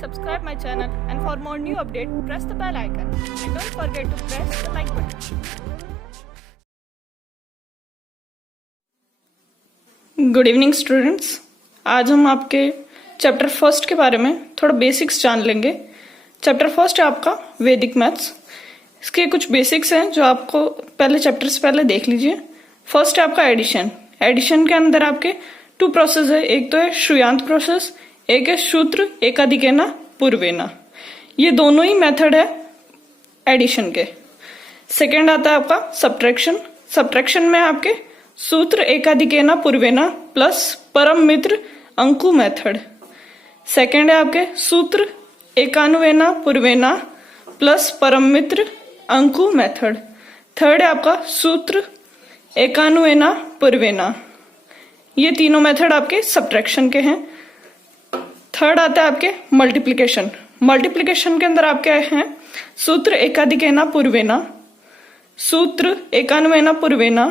subscribe my channel, and for more new update, press the bell icon and don't forget to press the like button. Good evening students, आज हम आपके chapter first के बारे में थोड़ा basics जान लेंगे। चैप्टर फर्स्ट है आपका वैदिक मैथ्स। इसके कुछ बेसिक्स हैं जो आपको पहले चैप्टर से पहले देख लीजिए। फर्स्ट है आपका एडिशन। एडिशन के अंदर आपके टू प्रोसेस है, एक तो है श्रुयांत प्रोसेस, एक है सूत्र एकाधिकेना पूर्वेना। ये दोनों ही मेथड है एडिशन के। सेकेंड आता है आपका सब्ट्रैक्शन। सब्ट्रैक्शन में आपके सूत्र एकाधिकेना पूर्वेना प्लस परम मित्र अंकु मेथड। सेकेंड है आपके सूत्र एकानुवेना पूर्वेना प्लस परम मित्र अंकु मेथड। थर्ड है आपका सूत्र एकानुवेना पूर्वेना। ये तीनों मेथड आपके सब्ट्रैक्शन के हैं। थर्ड आता है आपके मल्टीप्लिकेशन। मल्टीप्लिकेशन के अंदर आपके हैं सूत्र एकाधिकेना पूर्वेना, सूत्र एकानुवेना पूर्वेना,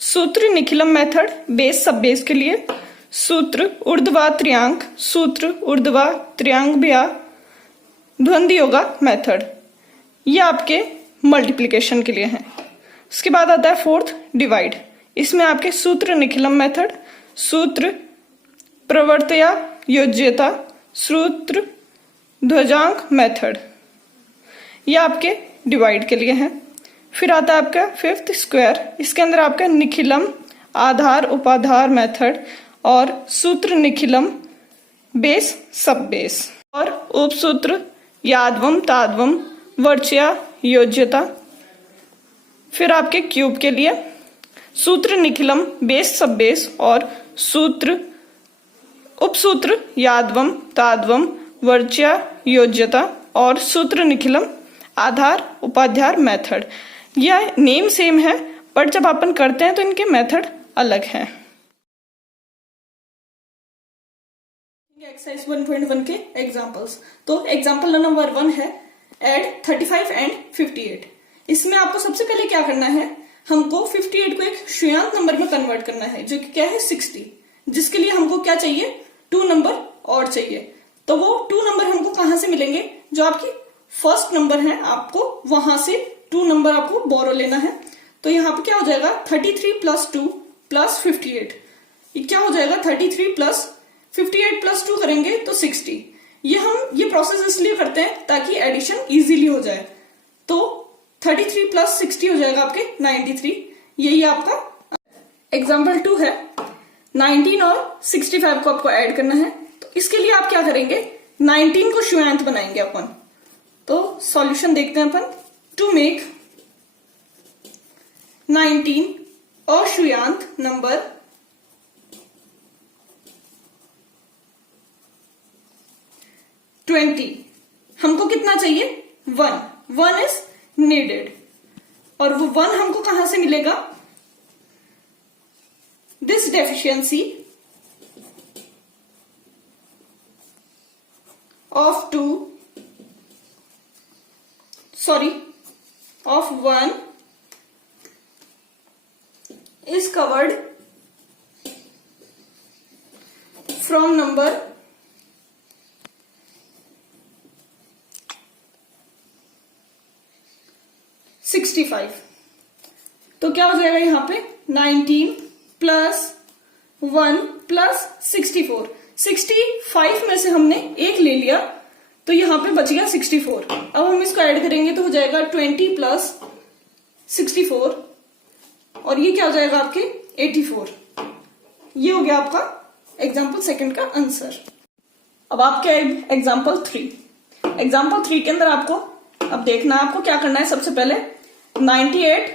सूत्र निखिलम मेथड बेस सब बेस के लिए, सूत्र ऊर्ध्वा त्रियांक, सूत्र ऊर्ध्वा त्रियांक भ्या द्वंद्व योगा मेथड। ये आपके मल्टीप्लिकेशन के लिए हैं। उसके बाद आता है फोर्थ डिवाइड। इसमें आपके सूत्र निखिलम मेथड, सूत्र प्रवर्तया योज्यता, सूत्र ध्वजांक मेथड, ये आपके डिवाइड के लिए हैं। फिर आता है आपका फिफ्थ स्क्वायर। इसके अंदर आपका निखिलम आधार उपाधार मेथड और सूत्र निखिलम बेस सब बेस और उपसूत्र यादवम तादवम वर्चया योज्यता। फिर आपके क्यूब के लिए सूत्र निखिलम बेस सब बेस और सूत्र उपसूत्र यादवम तादवम वर्चया योज्यता और सूत्र निखिलम आधार उपाधार मेथड। यह नेम सेम है पर जब अपन करते हैं तो इनके मेथड अलग हैं। एक्सरसाइज 1.1 के एग्जांपल्स। तो एग्जांपल नंबर 1 है ऐड 35 एंड 58। इसमें आपको सबसे पहले क्या करना है, हमको 58 को एक श्रेयांक नंबर में कन्वर्ट करना है जो कि क्या है 60, जिसके लिए हमको क्या चाहिए 2 नंबर और चाहिए। तो वो 2 नंबर हमको कहां से मिलेंगे, जो आपकी फर्स्ट नंबर है आपको वहां से 2 नंबर आपको बोरो लेना है। तो यहाँ पे क्या हो जाएगा 33 प्लस 2 प्लस 58। ये क्या हो जाएगा 33 प्लस 58 प्लस 2 करेंगे तो 60। ये प्रोसेस इसलिए करते हैं ताकि एडिशन इजीली हो जाए। तो 33 प्लस 60 हो जाएगा आपके 93। यही आपका एग्जाम्पल 2 है। 19 और 65 को आपको ऐड करना है। तो इसके लिए आप क्या करेंगे, 19 को श्रेयांत बनाएंगे अपन। तो सॉल्यूशन देखते हैं अपन। टू मेक 19 अश्रेयांत नंबर, हमको कितना चाहिए 1 इज नीडेड। और वो 1 हमको कहां से मिलेगा, this deficiency of 1 is covered from number 65। तो क्या हो जाएगा यहाँ पे 19 प्लस 1 प्लस 64। 65 में से हमने एक ले लिया तो यहाँ पे बच गया 64। अब हम इसको ऐड करेंगे तो हो जाएगा 20 प्लस 64 और ये क्या हो जाएगा आपके 84। ये हो गया आपका एग्जाम्पल सेकंड का आंसर। अब आपके एग्जाम्पल 3। एग्जाम्पल 3 के अंदर आपको अब देखना है, आपको क्या करना है, सबसे पहले 98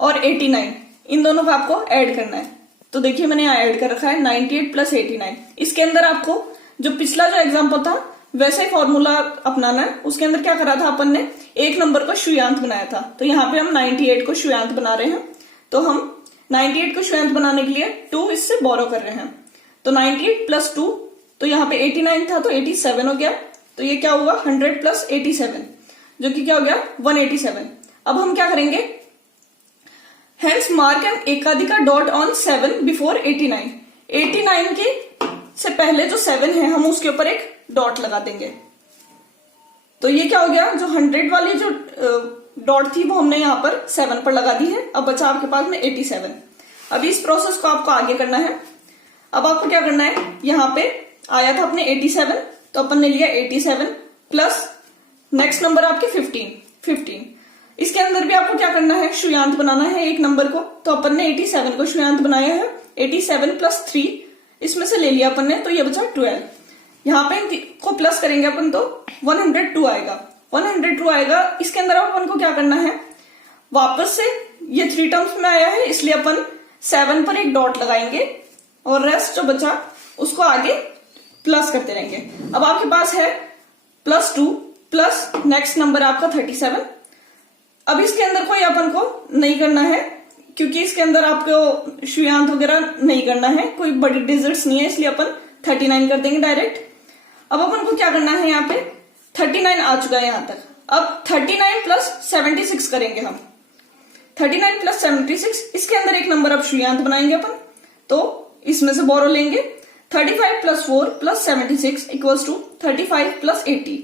और 89 इन दोनों को आपको ऐड करना है। तो देखिए मैंने यहाँ ऐड कर रखा है 98 प्लस 89। इसके अंदर आपको जो पिछला जो एग्जाम्पल था वैसे फॉर्मूला अपनाना है। उसके अंदर क्या करा था अपन ने, एक नंबर को श्रेयांत बनाया था। तो यहाँ पे हम 98 को श्रेयांत बना रहे हैं। तो हम 98 को श्रेयांत बनाने के लिए 2 इससे बोरो कर रहे हैं। तो 98 प्लस 2, तो यहाँ पे 89 था तो 87 हो गया। तो ये क्या हुआ 100 प्लस 87 जो कि क्या हो गया 187। अब हम क्या करेंगे, हेंस मार्क एन एकाधिका डॉट ऑन 7 बिफोर 89। 89 के से पहले जो 7 है हम उसके ऊपर एक डॉट लगा देंगे। तो ये क्या हो गया, जो 100 वाली जो डॉट थी वो हमने यहाँ पर 7 पर लगा दी है। अब बचा आपके पास में 87। अभी इस प्रोसेस को आपको आगे करना है। अब आपको क्या करना है, यहाँ पे आया था अपने 87, तो अपन ने लिया 87 प्लस नेक्स्ट नंबर आपके 15। इसके अंदर भी आपको क्या करना है, शून्यांत बनाना है एक नंबर को। तो अपन ने 87 को शून्यांत बनाया है, 87 प्लस 3 इसमें से ले लिया अपन ने, तो ये बचा 12। यहाँ पे को प्लस करेंगे अपन तो 102 आएगा, 102 आएगा। इसके अंदर अपन को क्या करना है, वापस से ये 3 टर्म्स में आया है इसलिए अपन 7 पर एक डॉट लगाएंगे और रेस्ट जो बचा उसको आगे प्लस करते रहेंगे। अब आपके पास है +2 प्लस नेक्स्ट नंबर आपका 37। अब इसके अंदर कोई अपन को नहीं करना है क्योंकि इसके अंदर आपको शून्यांत वगैरह नहीं करना है, कोई बड़ी डिजिट्स नहीं है, इसलिए अपन 39 कर देंगे डायरेक्ट। अब अपन को क्या करना है, यहाँ पे 39 आ चुका है यहाँ तक। अब 39 प्लस 76 करेंगे हम, 39 प्लस 76। इसके अंदर एक नंबर अब शून्यांत बनाएंगे अपन, तो इसमें से बोरो लेंगे। 35 plus 4 plus 76 equals to 35 plus 80।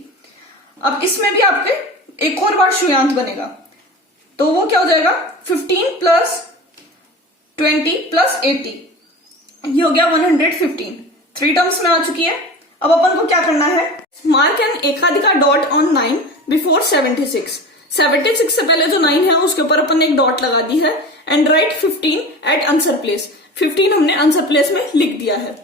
अब इसमें भी आपके एक और बार शून्यांत बनेगा, तो वो क्या हो जाएगा, 15 प्लस 20 प्लस 80, ये हो गया 115। 3 टर्म्स में आ चुकी है। अब अपन को क्या करना है, मार्क एन एकाधिका डॉट ऑन 9 बिफोर 76। 76 से पहले जो 9 है उसके ऊपर अपन ने एक डॉट लगा दी है। And right 15 at answer place, 15 हमने आंसर प्लेस में लिख दिया है।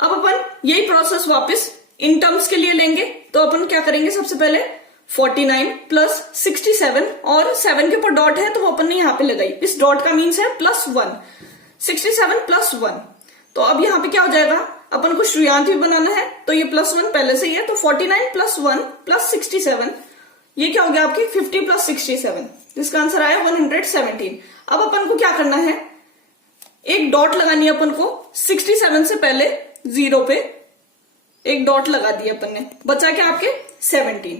अब अपन यही प्रोसेस वापस इन टर्म्स के लिए लेंगे। तो अपन क्या करेंगे, सबसे पहले 49 प्लस 67 और 7 के ऊपर डॉट है तो वो अपन ने यहाँ पे लगाई, इस डॉट का मीन्स है +1, 67 प्लस 1। तो अब यहाँ पे क्या हो जाएगा, अपन को शून्यांत भी बनाना है तो ये +1 पहले से ही है, तो 49 प्लस 1 प्लस 67, ये क्या हो गया आपकी 50 प्लस 67, जिसका आंसर आया 117। अब अपन को क्या करना है, एक डॉट लगानी है अपन को 67 से पहले 0 पे एक डॉट लगा दिया अपन ने, बचा क्या आपके 17।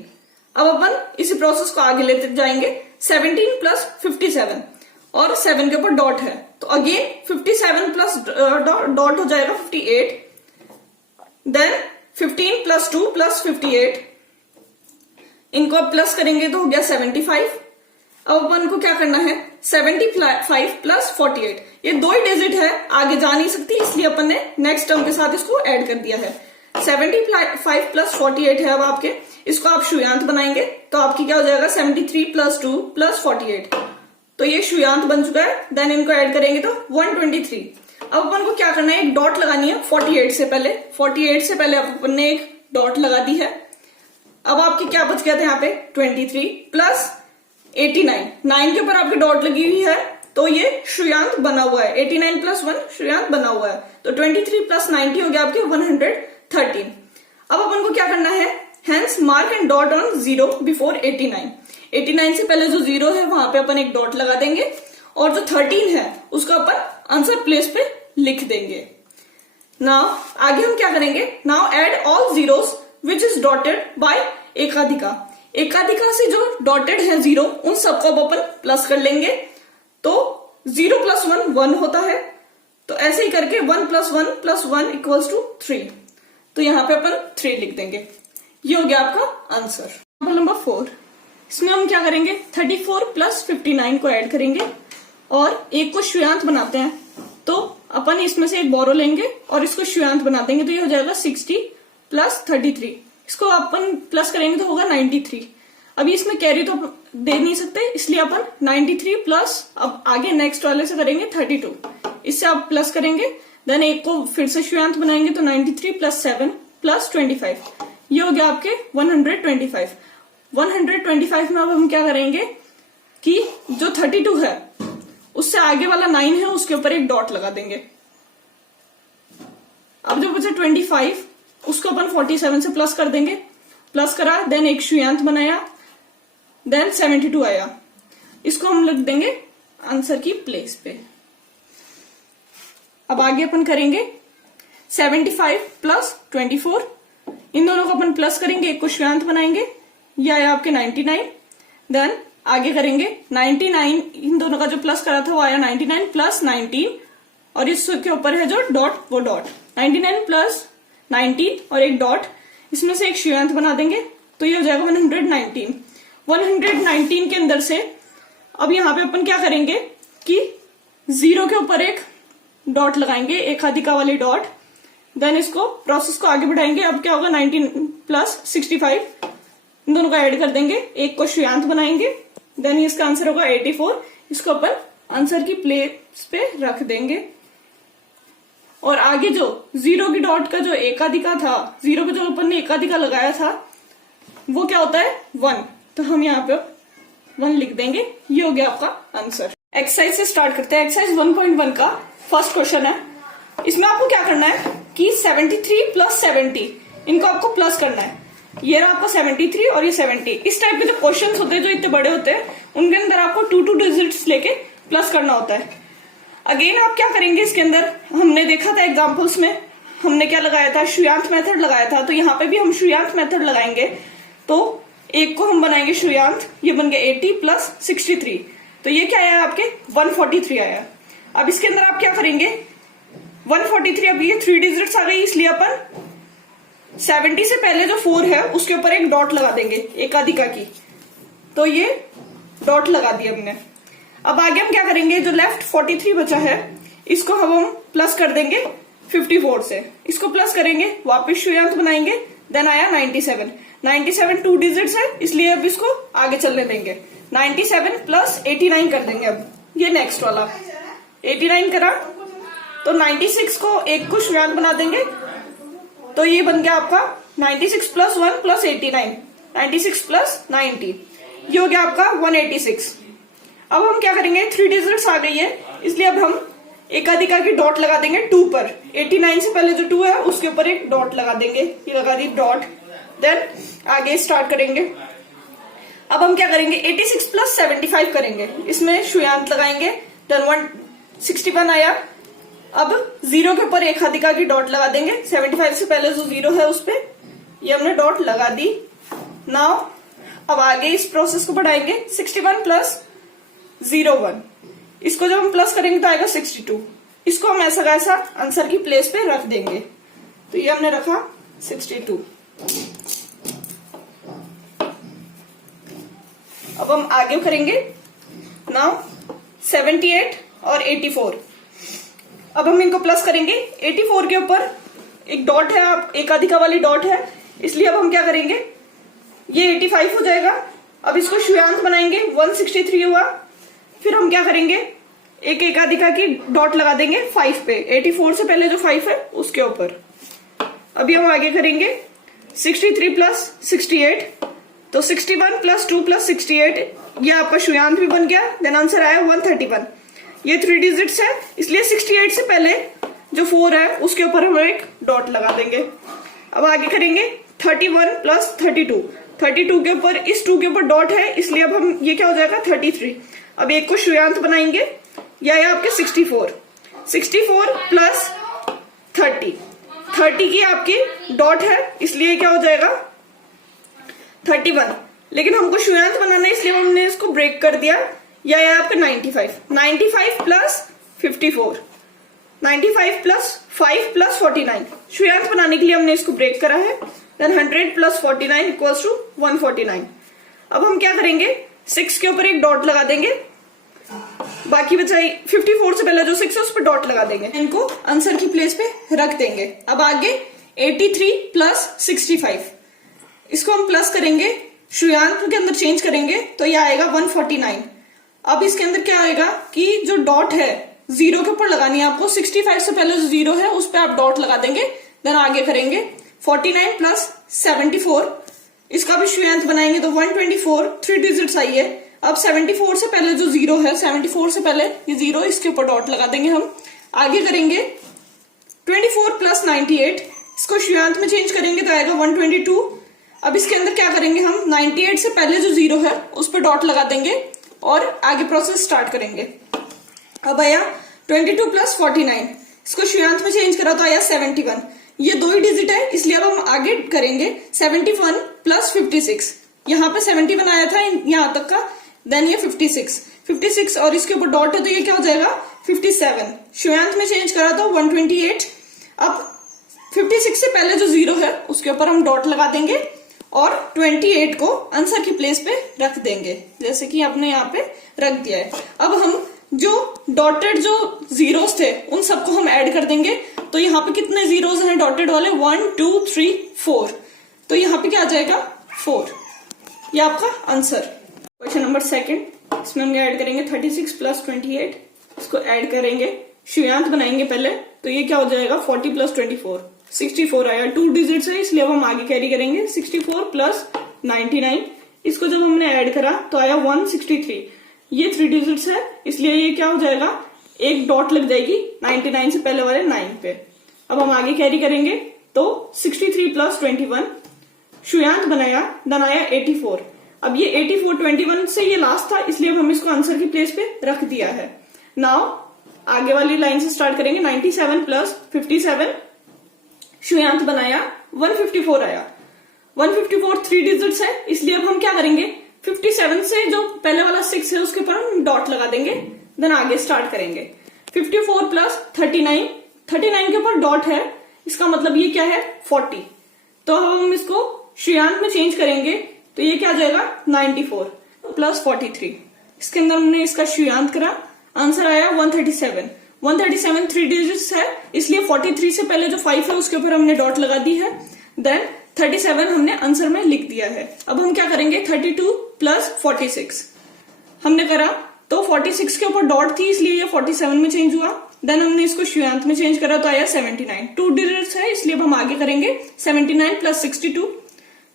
अब अपन इसी प्रोसेस को आगे लेते जाएंगे। 17 प्लस 57 और 7 के ऊपर डॉट है, तो अगेन 57 प्लस डॉट हो जाएगा 58। देन 15 प्लस 2 प्लस 58, इनको अब प्लस करेंगे तो हो गया 75। अब अपन को क्या करना है, 75 प्लस 48, ये 2 ही डिजिट है, आगे जा नहीं सकती, इसलिए अपन ने नेक्स्ट टर्म के साथ इसको ऐड कर दिया है। 75 प्लस 48 है अब आपके, इसको आप शून्यांत बनाएंगे तो आपकी क्या हो जाएगा 73 प्लस 2 प्लस 48, तो ये शून्यांत बन चुका है। देन इनको ऐड करेंगे तो 123। अब अपन को क्या करना है, एक डॉट लगानी है 48 से पहले, 48 से पहले अपन ने एक डॉट लगा दी है। अब आपके क्या बच गया था यहाँ पे 23 प्लस 89, 9 के ऊपर आपकी डॉट लगी हुई है तो ये शून्यांत बना हुआ है, 89 प्लस 1 शून्यांत बना हुआ है, तो 23 प्लस 90 हो गया आपके 113। अब अपन को क्या करना है, hence mark and dot on 0 before 89। 89 से पहले जो 0 है वहां पे अपन एक डॉट लगा देंगे और जो 13 है उसको अपन आंसर प्लेस पे लिख देंगे। नाउ आगे हम क्या करेंगे, now add all zeros which is dotted by एकाधिका। एकाधिका से जो डॉटेड है 0 उन सबको अब अपन प्लस कर लेंगे, तो 0 प्लस 1 1 होता है, तो ऐसे ही करके 1 प्लस 1 प्लस 1 इक्वल्स टू 3, तो यहाँ पे अपन 3 लिख देंगे। ये हो गया आपका आंसर। एग्जाम्पल नंबर 4, इसमें हम क्या करेंगे, 34 प्लस 59 को ऐड करेंगे और एक को शून्यांत बनाते हैं, तो अपन इसमें से एक बोरो लेंगे और इसको शून्यांत बना देंगे, तो ये हो जाएगा 60 प्लस 33, इसको अपन प्लस करेंगे तो होगा 93। अभी इसमें कैरी तो दे नहीं सकते, इसलिए अपन 93 प्लस अब आगे नेक्स्ट वाले से करेंगे 32, इससे आप प्लस करेंगे। देन एक को फिर से शून्यांत बनाएंगे तो 93 प्लस 7 प्लस 25, ये हो गया आपके 125। 125 में अब हम क्या करेंगे कि जो 32 है उससे आगे वाला 9 है उसके ऊपर एक डॉट लगा देंगे। अब जो बचा 25 उसको अपन 47 से प्लस कर देंगे, प्लस करा, देन एक शून्यांत बनाया, देन 72 आया, इसको हम लिख देंगे आंसर की प्लेस पे। अब आगे अपन करेंगे 75 प्लस 24, इन दोनों को अपन प्लस करेंगे, एक को शून्यांत बनाएंगे, ये आया आपके 99। देन आगे करेंगे 99, इन दोनों का जो प्लस करा था वो आया 99 प्लस 19 और इसके ऊपर है जो डॉट वो डॉट, 99 प्लस 19 और एक डॉट, इसमें से एक शून्यांत बना देंगे तो ये हो जाएगा 119। 119 के अंदर से अब यहाँ पे अपन क्या करेंगे कि 0 के ऊपर एक डॉट लगाएंगे, एक अधिका वाली डॉट, देन इसको प्रोसेस को आगे बढ़ाएंगे। अब क्या होगा 19 प्लस 65, इन दोनों को ऐड कर देंगे, एक को शून्यांत बनाएंगे, देन इसका आंसर होगा 84। इसको अपन आंसर की प्लेस पे रख देंगे और आगे जो 0 की डॉट का जो एकाधिका था, 0 का जो अपन ने एकाधिका लगाया था वो क्या होता है 1, तो हम यहाँ पे 1 लिख देंगे। ये हो गया आपका आंसर। एक्सरसाइज से स्टार्ट करते हैं। एक्सरसाइज 1.1 का फर्स्ट क्वेश्चन है। इसमें आपको क्या करना है कि 73 प्लस 70 इनको आपको प्लस करना है। ये रहा आपका 73 और ये 70। इस टाइप के जो क्वेश्चन होते हैं जो इतने बड़े होते हैं उनके अंदर आपको 2 डिजिट्स लेके प्लस करना होता है। अगेन आप क्या करेंगे, इसके अंदर हमने देखा था एग्जाम्पल्स में हमने क्या लगाया था, शून्यान्त मेथड लगाया था, तो यहाँ पे भी हम शून्यान्त मेथड लगाएंगे। तो एक को हम बनाएंगे शून्यान्त, ये बन गया 80 प्लस 63, तो ये क्या आया आपके 143 आया। अब इसके अंदर आप क्या करेंगे 143, अब ये 3 डिजिट्स आ गई, इसलिए अपन 70 से पहले जो 4 है उसके ऊपर एक डॉट लगा देंगे एकाधिका की, तो ये डॉट लगा दिया हमने। अब आगे हम क्या करेंगे, जो लेफ्ट 43 बचा है इसको हम प्लस कर देंगे 54 से, इसको प्लस करेंगे, वापस शून्यान्त बनाएंगे, देन आया 97। 97 2 डिजिट्स है इसलिए अब इसको आगे चलने देंगे, 97 प्लस 89 कर देंगे। अब ये नेक्स्ट वाला 89 करा तो 96 को एक को शून्यान्त बना देंगे, तो ये बन गया आपका 96 प्लस 1 प्लस 89, 96 प्लस 90, ये हो गया आपका 186। अब हम क्या करेंगे, 3 डिजिट्स आ गई है इसलिए अब हम एकाधिका की डॉट लगा देंगे 2 पर। 89 से पहले जो 2 है उसके ऊपर एक डॉट लगा देंगे, ये लगा दी डॉट, देन आगे स्टार्ट करेंगे। अब हम क्या करेंगे 86 प्लस 75 करेंगे, इसमें शून्यान्त लगाएंगे, देन 161 आया। अब 0 के ऊपर एकाधिका की डॉट लगा देंगे, 75 से पहले जो 0 है उस पर ये हमने डॉट लगा दी। नाउ अब आगे इस प्रोसेस को बढ़ाएंगे, 61 प्लस 01, इसको जब हम प्लस करेंगे तो आएगा 62, इसको हम ऐसा कैसा आंसर की प्लेस पे रख देंगे, तो ये हमने रखा 62। अब हम आगे करेंगे, नाउ 78 और 84, अब हम इनको प्लस करेंगे। 84 के ऊपर एक डॉट है, आप एकाधिका वाली डॉट है, इसलिए अब हम क्या करेंगे, ये 85 हो जाएगा। अब इसको शून्यान्त बनाएंगे, 163 हुआ, फिर हम क्या करेंगे एक एकाधिका की डॉट लगा देंगे 5 पे, 84 से पहले जो 5 है उसके ऊपर। अभी हम आगे करेंगे 63 प्लस 68, तो 61 प्लस 2 प्लस 68, ये आपका शून्यान्त भी बन गया, देन आंसर आया 131। ये 3 डिजिट्स है इसलिए 68 से पहले जो 4 है उसके ऊपर हम एक डॉट लगा देंगे। अब आगे करेंगे 31 प्लस 32, 32 के ऊपर इस 2 के ऊपर डॉट है इसलिए अब हम ये क्या हो जाएगा 33। अब एक को शून्यान्त बनाएंगे, यह है आपके 64, 64 प्लस 30, 30 की आपकी डॉट है इसलिए क्या हो जाएगा 31, लेकिन हमको शून्यान्त बनाना है इसलिए हमने इसको ब्रेक कर दिया, यह है आपका 95, 95 प्लस 54, 95 प्लस 5 प्लस 49, शून्यान्त बनाने के लिए हमने इसको ब्रेक करा है, देन 100 प्लस 49 इक्वल्स टू 149। अब हम क्या करेंगे 6 के ऊपर एक डॉट लगा देंगे, बाकी बचाई 54 से पहले जो 6 है उस पर डॉट लगा देंगे, इनको आंसर की प्लेस पे रख देंगे। अब आगे 83 प्लस 65, इसको हम प्लस करेंगे, शून्यान्त के अंदर चेंज करेंगे तो ये आएगा 149। अब इसके अंदर क्या आएगा कि जो डॉट है 0 के ऊपर लगानी है आपको, 65 से पहले जो 0 है उस पर आप डॉट लगा देंगे, देन आगे करेंगे 49 प्लस 74, इसका भी शून्यान्त बनाएंगे तो 124, 3 डिजिट्स आई है। अब 74 से पहले जो 0 है, 74 से पहले ये 0, इसके ऊपर डॉट लगा देंगे हम। आगे करेंगे 24 प्लस 98, इसको शून्यान्त में चेंज करेंगे तो आएगा 122। अब इसके अंदर क्या करेंगे हम 98 से पहले जो 0 है उस पर डॉट लगा देंगे और आगे प्रोसेस स्टार्ट करेंगे। अब आया 22 प्लस 49, इसको शून्यान्त में चेंज करा तो आया 71, ये 2 ही डिजिट है इसलिए अब हम आगे करेंगे 71 प्लस 56, यहाँ पे 71 आया था यहाँ तक का, देन ये 56 और इसके ऊपर डॉट है तो ये क्या हो जाएगा 57, शून्यान्त में चेंज करा तो 128। अब 56 से पहले जो 0 है उसके ऊपर हम डॉट लगा देंगे और 28 को आंसर की प्लेस पे रख देंगे, जैसे कि आपने यहाँ पे रख दिया है। अब हम जो डॉटेड जो जीरोस थे उन सबको हम ऐड कर देंगे। तो यहाँ पे कितने जीरोस हैं डॉटेड वाले? 1 2 3 4। तो यहाँ पे क्या आ जाएगा? 4। ये आपका आंसर। क्वेश्चन नंबर सेकंड, इसमें हम ऐड करेंगे 36 प्लस 28, इसको ऐड करेंगे, शून्यांत बनाएंगे पहले। तो ये क्या हो जाएगा? 40 प्लस 24, 64 आया। 2 डिजिट्स है इसलिए अब हम आगे कैरी करेंगे। 64 प्लस 99, इसको जब हमने ऐड करा तो आया 163। ये 3 डिजिट्स है इसलिए ये क्या हो जाएगा? एक डॉट लग जाएगी 99 से पहले वाले 9 पे। अब हम आगे कैरी करेंगे तो 63 प्लस 21, शून्यांत बनाया, देन आया 84। अब ये 84 21 से ये लास्ट था इसलिए अब हम इसको आंसर की प्लेस पे रख दिया है। नाउ आगे वाली लाइन से स्टार्ट करेंगे। 97 प्लस 57, शून्यांत बनाया, 154 आया। 154 3 डिजिट्स है इसलिए अब हम क्या करेंगे? 57 से जो पहले वाला 6 है उसके ऊपर हम डॉट लगा देंगे, देन आगे स्टार्ट करेंगे। 54 प्लस 39, 39 के ऊपर डॉट है, इसका मतलब ये क्या है? 40। तो हम इसको शून्यांत में चेंज करेंगे तो ये क्या आ जाएगा? 94 प्लस 43। इसके अंदर हमने इसका शून्यांत करा, आंसर आया 137। 137 3 डिजिट्स है इसलिए 43 से पहले जो 5 है उसके ऊपर हमने डॉट लगा दी है, देन 37 हमने आंसर में लिख दिया है। अब हम क्या करेंगे? 32 प्लस 46 हमने करा तो 46 के ऊपर डॉट थी इसलिए ये 47 में चेंज हुआ, देन हमने इसको शून्यांत में चेंज करा तो आया 79। 2 डिजिट्स है इसलिए अब हम आगे करेंगे। 79 प्लस 62,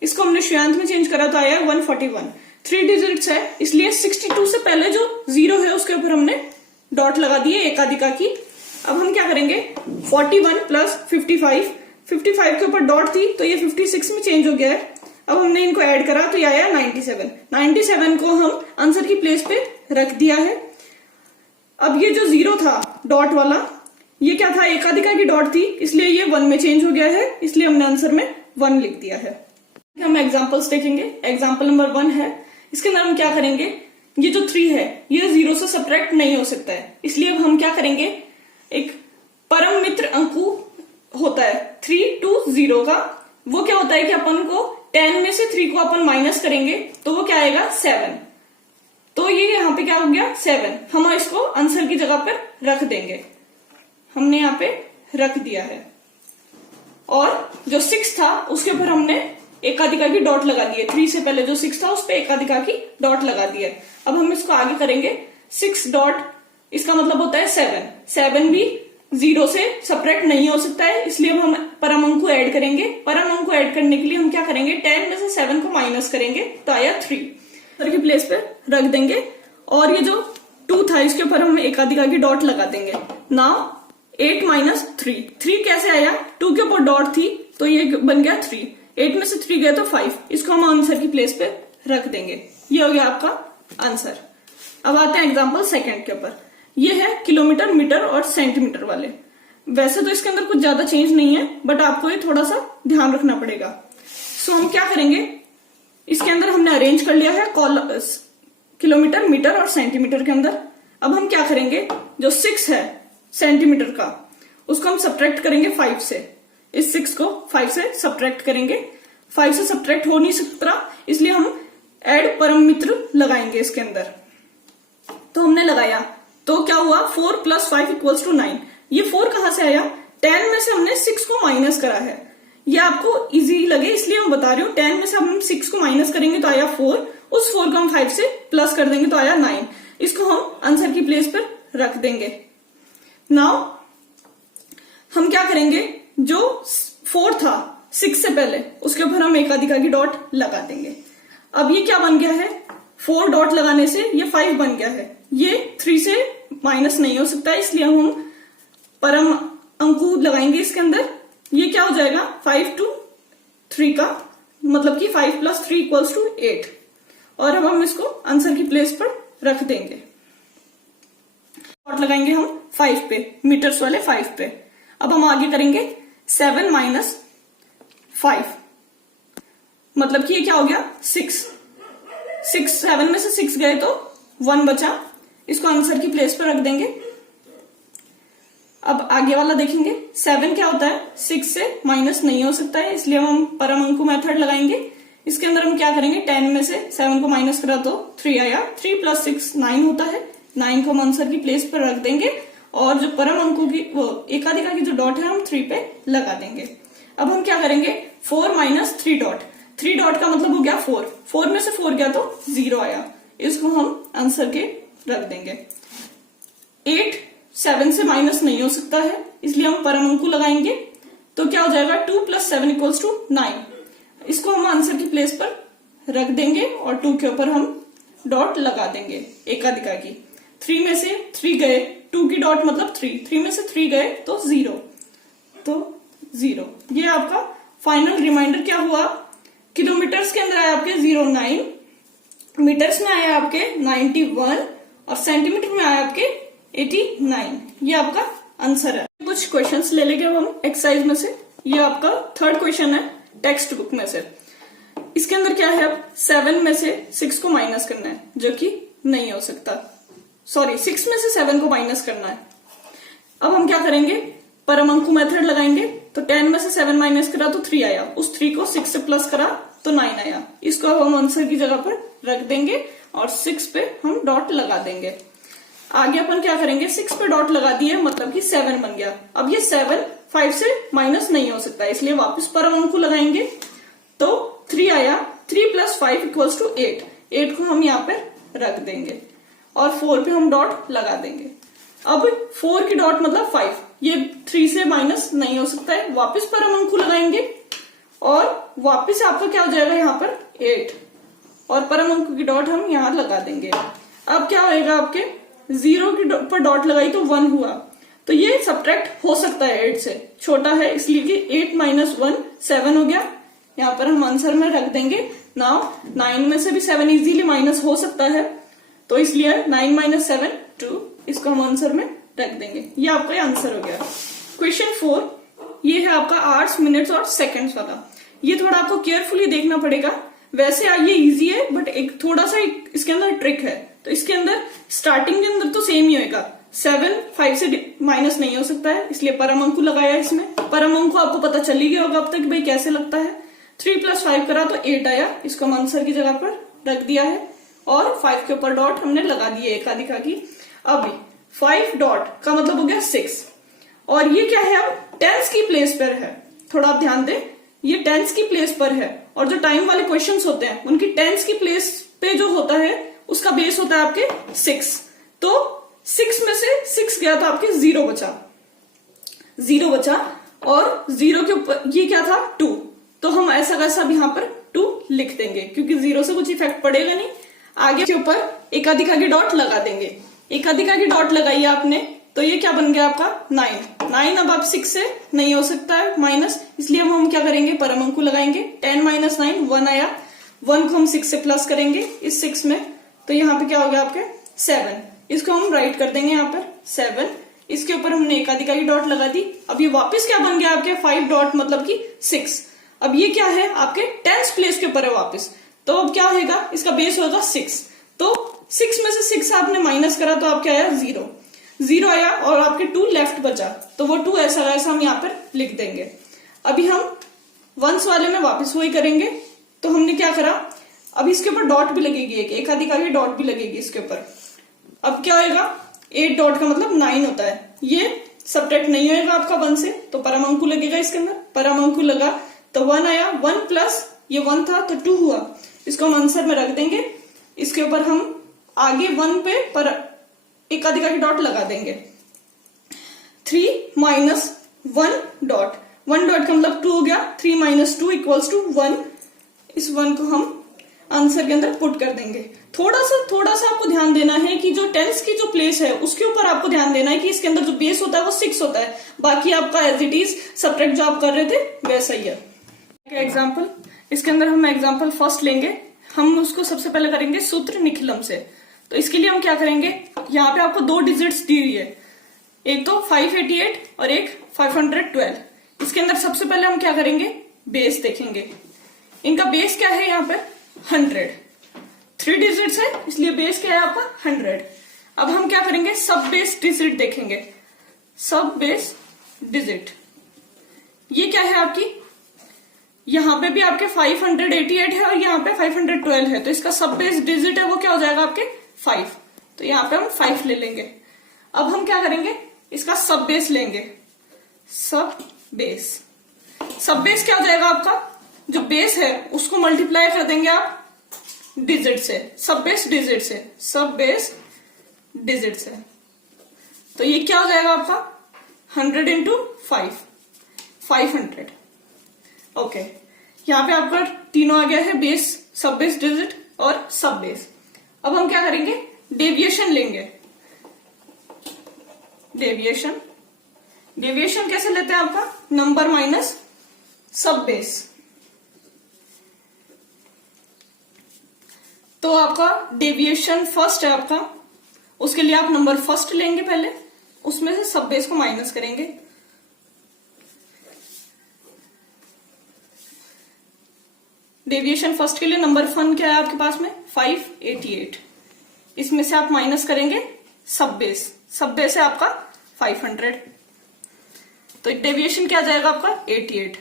इसको हमने शून्यांत में चेंज करा तो आया 141। 3 डिजिट्स है इसलिए 62 से पहले जो 0 है उसके ऊपर हमने डॉट लगा दिए एकाधिका की। अब हम क्या करेंगे? 41 प्लस 55, 55 के ऊपर डॉट थी तो ये 56 में चेंज हो गया है। अब हमने इनको ऐड करा तो ये आया 97। 97 को हम आंसर की प्लेस पे रख दिया है। अब ये जो 0 था डॉट वाला, ये क्या था? एकाधिका की डॉट थी इसलिए ये 1 में चेंज हो गया है, इसलिए हमने आंसर में 1 लिख दिया है। हम एग्जाम्पल्स देखेंगे। एग्जाम्पल नंबर 1 है, इसके अंदर हम क्या करेंगे? ये जो 3 है ये 0 से सब्ट्रैक्ट नहीं हो सकता है इसलिए अब हम क्या करेंगे? एक परम मित्र अंकु होता है 3 to 0 का, वो क्या होता है कि अपन को 10 में से 3 को अपन माइनस करेंगे तो वो क्या आएगा? 7। तो ये यहाँ पे क्या हो गया? 7। हम इसको आंसर की जगह पर रख देंगे, हमने यहाँ पे रख दिया है। और जो 6 था उसके ऊपर हमने एकाधिका की डॉट लगा दी है। 3 से पहले जो 6 था उस पे एकाधिका की डॉट लगा दी है। अब हम इसको आगे करेंगे। 6 डॉट, इसका मतलब होता है 7। 7 भी 0 से सपरेट नहीं हो सकता है इसलिए अब हम परम अंक को ऐड करेंगे। परम अंक को ऐड करने के लिए हम क्या करेंगे? 10 में से 7 को माइनस करेंगे तो आया 3, सर की प्लेस पे रख देंगे। और ये जो 2 था इसके ऊपर हम एकाधिका की डॉट लगा देंगे। नाउ 8 माइनस 3, 3 कैसे आया? 2 के ऊपर डॉट थी तो ये बन गया 3। 8 में से 3 गया तो 5, इसको हम आंसर की प्लेस पे रख देंगे। ये हो गया आपका आंसर। अब आते हैं एग्जांपल सेकंड के ऊपर। ये है किलोमीटर, मीटर और सेंटीमीटर वाले। वैसे तो इसके अंदर कुछ ज्यादा चेंज नहीं है बट आपको ये थोड़ा सा ध्यान रखना पड़ेगा। सो हम क्या करेंगे? इसके अंदर हमने अरेंज कर लिया है किलोमीटर, मीटर और सेंटीमीटर के अंदर। अब हम क्या करेंगे? जो 6 है सेंटीमीटर का उसको हम सब्ट्रैक्ट करेंगे 5 से। इस 6 को 5 से सब्ट्रैक्ट करेंगे। 5 से सब्ट्रैक्ट हो नहीं सकता इसलिए हम ऐड परम मित्र लगाएंगे इसके अंदर। तो हमने लगाया तो क्या हुआ? 4 प्लस 5 इक्वल्स टू 9। ये 4 कहां से आया? 10 में से हमने 6 को माइनस करा है। ये आपको इजी लगे इसलिए मैं बता रही हूँ। 10 में से हम 6 को माइनस करेंगे तो आया 4, उस 4 को हम 5 से प्लस कर देंगे तो आया 9। इसको हम आंसर की प्लेस पर रख देंगे। नाउ हम क्या करेंगे? जो 4 था 6 से पहले उसके ऊपर हम एकाधिका की डॉट लगा देंगे। अब ये क्या बन गया है? 4 डॉट लगाने से ये 5 बन गया है। ये 3 से माइनस नहीं हो सकता इसलिए हम परम अंकु लगाएंगे इसके अंदर। ये क्या हो जाएगा? 5 to 3 का मतलब कि 5 प्लस 3 इक्वल्स टू 8। और अब हम इसको आंसर की प्लेस पर रख देंगे। डॉट लगाएंगे हम 5 पे, मीटर्स वाले 5 पे। अब हम आगे करेंगे 7 माइनस 5 मतलब कि ये क्या हो गया? 6। 7 में से 6 गए तो 1 बचा, इसको आंसर की प्लेस पर रख देंगे। अब आगे वाला देखेंगे। 7 क्या होता है, 6 से माइनस नहीं हो सकता है, इसलिए हम परम अंकु मेथड लगाएंगे। इसके अंदर हम क्या करेंगे, 10 में से 7 को माइनस करा तो 3 आया। 3 प्लस 6 9 होता है। 9 को हम आंसर की प्लेस पर रख देंगे और जो परम अंकों की वो एकाधिका की जो डॉट है हम 3 पे लगा देंगे। अब हम क्या करेंगे, 4 माइनस 3 डॉट। 3 डॉट का मतलब हो गया 4। 4 में से 4 गया तो 0 आया। इसको हम आंसर के रख देंगे। 8 7 से माइनस नहीं हो सकता है, इसलिए हम परम अंकु लगाएंगे। तो क्या हो जाएगा, 2 प्लस 7 इक्वल्स टू 9। इसको हम आंसर की प्लेस पर रख देंगे और 2 के ऊपर हम डॉट लगा देंगे एकाधिका की। 3 में से 3 गए, 2 की डॉट मतलब 3 में से 3 गए तो 0, तो 0। ये आपका फाइनल रिमाइंडर क्या हुआ, किलोमीटर्स के अंदर आया आपके 09, मीटर्स में आया आपके 91 और सेंटीमीटर में आया आपके 89। ये आपका आंसर है। कुछ क्वेश्चंस ले लेंगे हम एक्सरसाइज में से। ये आपका थर्ड क्वेश्चन है टेक्स्ट बुक में से। इसके अंदर क्या है, अब 7 में से 6 को माइनस करना है, जो कि नहीं हो सकता। सॉरी, 6 में से 7 को माइनस करना है। अब हम क्या करेंगे, परम अंकु मेथड लगाएंगे। तो 10 में से 7 माइनस करा तो 3 आया, उस 3 को 6 से प्लस करा तो 9 आया। इसको अब हम आंसर की जगह पर रख देंगे और 6 पे हम डॉट लगा देंगे। आगे अपन क्या करेंगे, 6 पे डॉट लगा दिए मतलब कि 7 बन गया। अब ये 7 5 से माइनस नहीं हो सकता, इसलिए वापस परम अंकु लगाएंगे। तो 3 आया, 3 प्लस 5 इक्वल्स टू 8। 8 को हम यहाँ पे रख देंगे और 4 पे हम डॉट लगा देंगे। अब 4 की डॉट मतलब 5, ये 3 से माइनस नहीं हो सकता है, वापस परम अंकु लगाएंगे और वापस आपका क्या हो जाएगा यहाँ पर 8 और परम अंकु की डॉट हम यहाँ लगा देंगे। अब क्या होएगा, आपके 0 की पर डॉट लगाई तो 1 हुआ, तो ये सब्ट्रैक्ट हो सकता है 8 से, छोटा है, इसलिए कि 8 माइनस 1 7 हो गया। यहाँ पर हम आंसर में रख देंगे। नाउ 9 में से भी 7 इजीली माइनस हो सकता है, तो इसलिए 9 माइनस 7 2, इसको हम आंसर में रख देंगे। ये आपका आंसर हो गया। क्वेश्चन 4, ये है आपका आवर्स मिनट्स और सेकंड्स वाला। ये थोड़ा आपको केयरफुली देखना पड़ेगा। वैसे ये इजी है, बट एक थोड़ा सा इसके अंदर ट्रिक है। तो इसके अंदर स्टार्टिंग के अंदर तो सेम ही होगा, 7 5 से माइनस नहीं हो सकता है, इसलिए परम अंकु लगाया इसमें। परम अंकु आपको पता चल ही गया होगा अब तक भाई कैसे लगता है। 3 प्लस 5 करा तो 8 आया, इसको हम आंसर की जगह पर रख दिया है और 5 के ऊपर डॉट हमने लगा दिए एकाधिका की। अब 5 डॉट का मतलब हो गया 6 और ये क्या है, अब टेंस की प्लेस पर है। थोड़ा आप ध्यान दें, ये टेंस की प्लेस पर है और जो टाइम वाले क्वेश्चंस होते हैं उनकी टेंस की प्लेस पे जो होता है उसका बेस होता है आपके 6। तो 6 में से 6 गया तो आपके 0 बचा और 0 के ऊपर ये क्या था 2, तो हम ऐसा कैसा अब यहाँ पर 2 लिख देंगे क्योंकि 0 से कुछ इफेक्ट पड़ेगा नहीं। आगे के ऊपर एकाधिका की डॉट लगा देंगे। एकाधिका की डॉट लगाई आपने तो ये क्या बन गया आपका 9। अब आप 6 से नहीं हो सकता है माइनस, इसलिए हम क्या करेंगे, परम अंकु लगाएंगे। 10 माइनस 9 1 आया, 1 को हम 6 से प्लस करेंगे इस 6 में, तो यहाँ पे क्या हो गया आपके 7। इसको हम राइट कर देंगे यहाँ पर 7। इसके ऊपर हमने एकाधिका की डॉट लगा दी। अब ये वापस क्या बन गया आपके 5 डॉट मतलब कि 6। अब ये क्या है आपके टेंस प्लेस के ऊपर है वापस, तो अब क्या होगा, इसका बेस होगा 6। तो 6 में से 6 आपने माइनस करा तो आपके आया 0 आया और आपके 2 लेफ्ट बचा, तो वो 2 ऐसा हम यहाँ पर लिख देंगे। अभी हम वंस वाले में वापस वही करेंगे। तो हमने क्या करा, अब इसके ऊपर डॉट भी लगेगी, एक एकाधिका की डॉट भी लगेगी इसके ऊपर। अब क्या होगा, 8 डॉट का मतलब 9 होता है, ये सब्ट्रैक्ट नहीं होगा आपका 1 से, तो परम अंकु लगेगा इसके अंदर। परम अंकु लगा तो 1 आया, 1 प्लस ये 1 था तो 2 हुआ, इसको हम आंसर में रख देंगे। इसके ऊपर हम आगे 1 पे पर एकाधिका की डॉट लगा देंगे। 3 माइनस 1 डॉट, 1 डॉट का मतलब 2 हो गया। 3 माइनस 2 इक्वल्स टू 1। इस 1 को हम आंसर के अंदर पुट कर देंगे। थोड़ा सा आपको ध्यान देना है कि जो टेंस की जो प्लेस है उसके ऊपर आपको ध्यान देना है कि इसके अंदर जो बेस होता है वो 6 होता है, बाकी आपका एज इट इज सब्ट्रैक्ट जो आप कर रहे थे वैसा ही है। एग्जाम्पल, इसके अंदर हम एग्जाम्पल फर्स्ट लेंगे। हम उसको सबसे पहले करेंगे सूत्र निखिलम से। तो इसके लिए हम क्या करेंगे, यहाँ पे आपको 2 डिजिट्स दी हुई है, एक तो 588 और एक 512। इसके अंदर सबसे पहले हम क्या करेंगे, बेस देखेंगे। इनका बेस क्या है, यहाँ पे 100, 3 डिजिट्स है इसलिए बेस क्या है आपका 100। अब हम क्या करेंगे, सब बेस डिजिट देखेंगे। सब बेस डिजिट। ये क्या है आपकी, यहां पे भी आपके 588 है और यहाँ पे 512 है, तो इसका सब बेस डिजिट है वो क्या हो जाएगा आपके 5। तो यहाँ पे हम 5 ले लेंगे। अब हम क्या करेंगे, इसका सब बेस लेंगे। सब बेस क्या हो जाएगा आपका, जो बेस है उसको मल्टीप्लाई कर देंगे आप डिजिट से, सब बेस डिजिट से, सब बेस डिजिट से। तो ये क्या हो जाएगा आपका 100 इंटू 500। ओके, यहाँ पे आपका तीनों आ गया है, बेस, सब बेस डिजिट और सब बेस। अब हम क्या करेंगे, डेविएशन लेंगे। डेविएशन कैसे लेते हैं आपका, नंबर माइनस सब बेस। तो आपका डेविएशन फर्स्ट है आपका, उसके लिए आप नंबर फर्स्ट लेंगे पहले, उसमें से सब बेस को माइनस करेंगे। डेविएशन फर्स्ट के लिए नंबर वन क्या है आपके पास में 588, इसमें से आप माइनस करेंगे सब बेस है आपका 500। तो डेविएशन क्या आ जाएगा आपका 88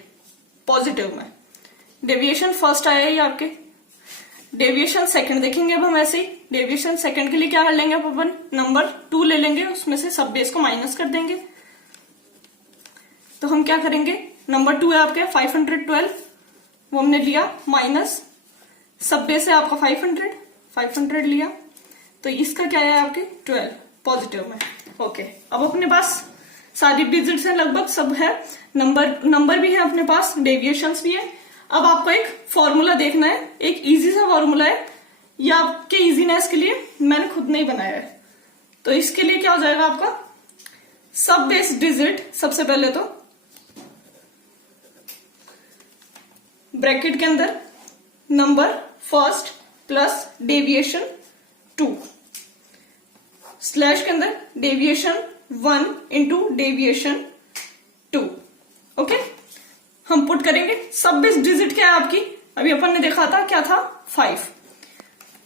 पॉजिटिव में। डेविएशन फर्स्ट आया है आपके। डेविएशन सेकंड देखेंगे अब हम ऐसे ही। डेविएशन सेकंड के लिए क्या कर लेंगे अपन, नंबर 2 ले लेंगे, उसमें से सब बेस को माइनस कर देंगे। तो हम क्या करेंगे, नंबर 2 है आपके 512, वो हमने लिया, माइनस सब बेस है आपका 500 लिया, तो इसका क्या है आपके 12 पॉजिटिव में। ओके, अब अपने पास सारी डिजिट्स हैं लगभग, सब है, नंबर भी है अपने पास, डेविएशंस भी है। अब आपको एक फॉर्मूला देखना है, एक इजी सा फॉर्मूला है, या आपके इजीनेस के लिए मैंने खुद नहीं बनाया है। तो इसके लिए क्या हो जाएगा आपका, सब बेस डिजिट, सबसे पहले तो ब्रैकेट के अंदर number first plus deviation 2, slash के अंदर डेविएशन 1 इंटू डेविएशन 2। ओके, हम पुट करेंगे। सब बेस डिजिट क्या है आपकी, अभी अपन ने देखा था क्या था 5।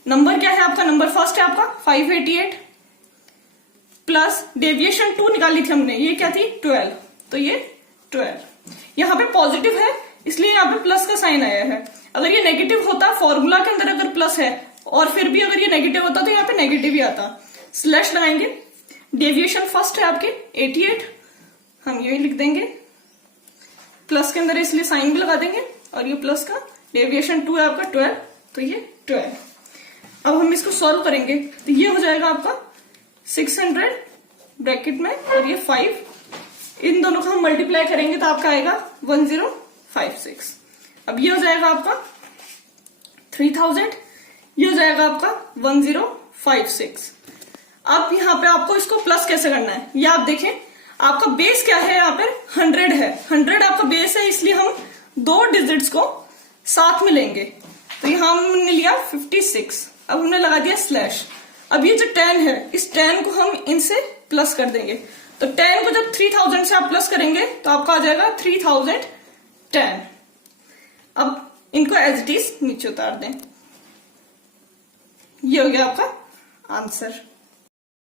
नंबर क्या है आपका, नंबर फर्स्ट है आपका 588 प्लस डेविएशन 2 निकाली थी हमने, ये क्या थी 12, तो ये 12 यहाँ पे पॉजिटिव है इसलिए यहाँ पे प्लस का साइन आया है। अगर ये नेगेटिव होता, फॉर्मूला के अंदर अगर प्लस है और फिर भी अगर ये नेगेटिव होता तो यहाँ पे नेगेटिव ही आता। स्लैश लगाएंगे, डेविएशन फर्स्ट है आपके 88, हम ये लिख देंगे, प्लस के अंदर इसलिए साइन भी लगा देंगे, और ये प्लस का डेविएशन 2 है आपका 12, तो ये 12। अब हम इसको सॉल्व करेंगे तो ये हो जाएगा आपका 600 ब्रैकेट में और ये 5, इन दोनों को हम मल्टीप्लाई करेंगे तो आपका आएगा 1056। अब ये हो जाएगा आपका 3000, ये हो जाएगा आपका 1056। अब यहाँ पे आपको इसको प्लस कैसे करना है, ये आप देखें, आपका बेस क्या है, यहाँ पे 100 है, 100 आपका बेस है, इसलिए हम 2 डिजिट्स को साथ में लेंगे। तो यहाँ हमने लिया 56, अब हमने लगा दिया स्लैश। अब ये जो 10 है, इस 10 को हम इनसे प्लस कर देंगे। तो 10 को जब 3000 से आप प्लस करेंगे तो आपका आ जाएगा 3010। अब इनको एज इट इज नीचे उतार दें, ये हो गया आपका आंसर।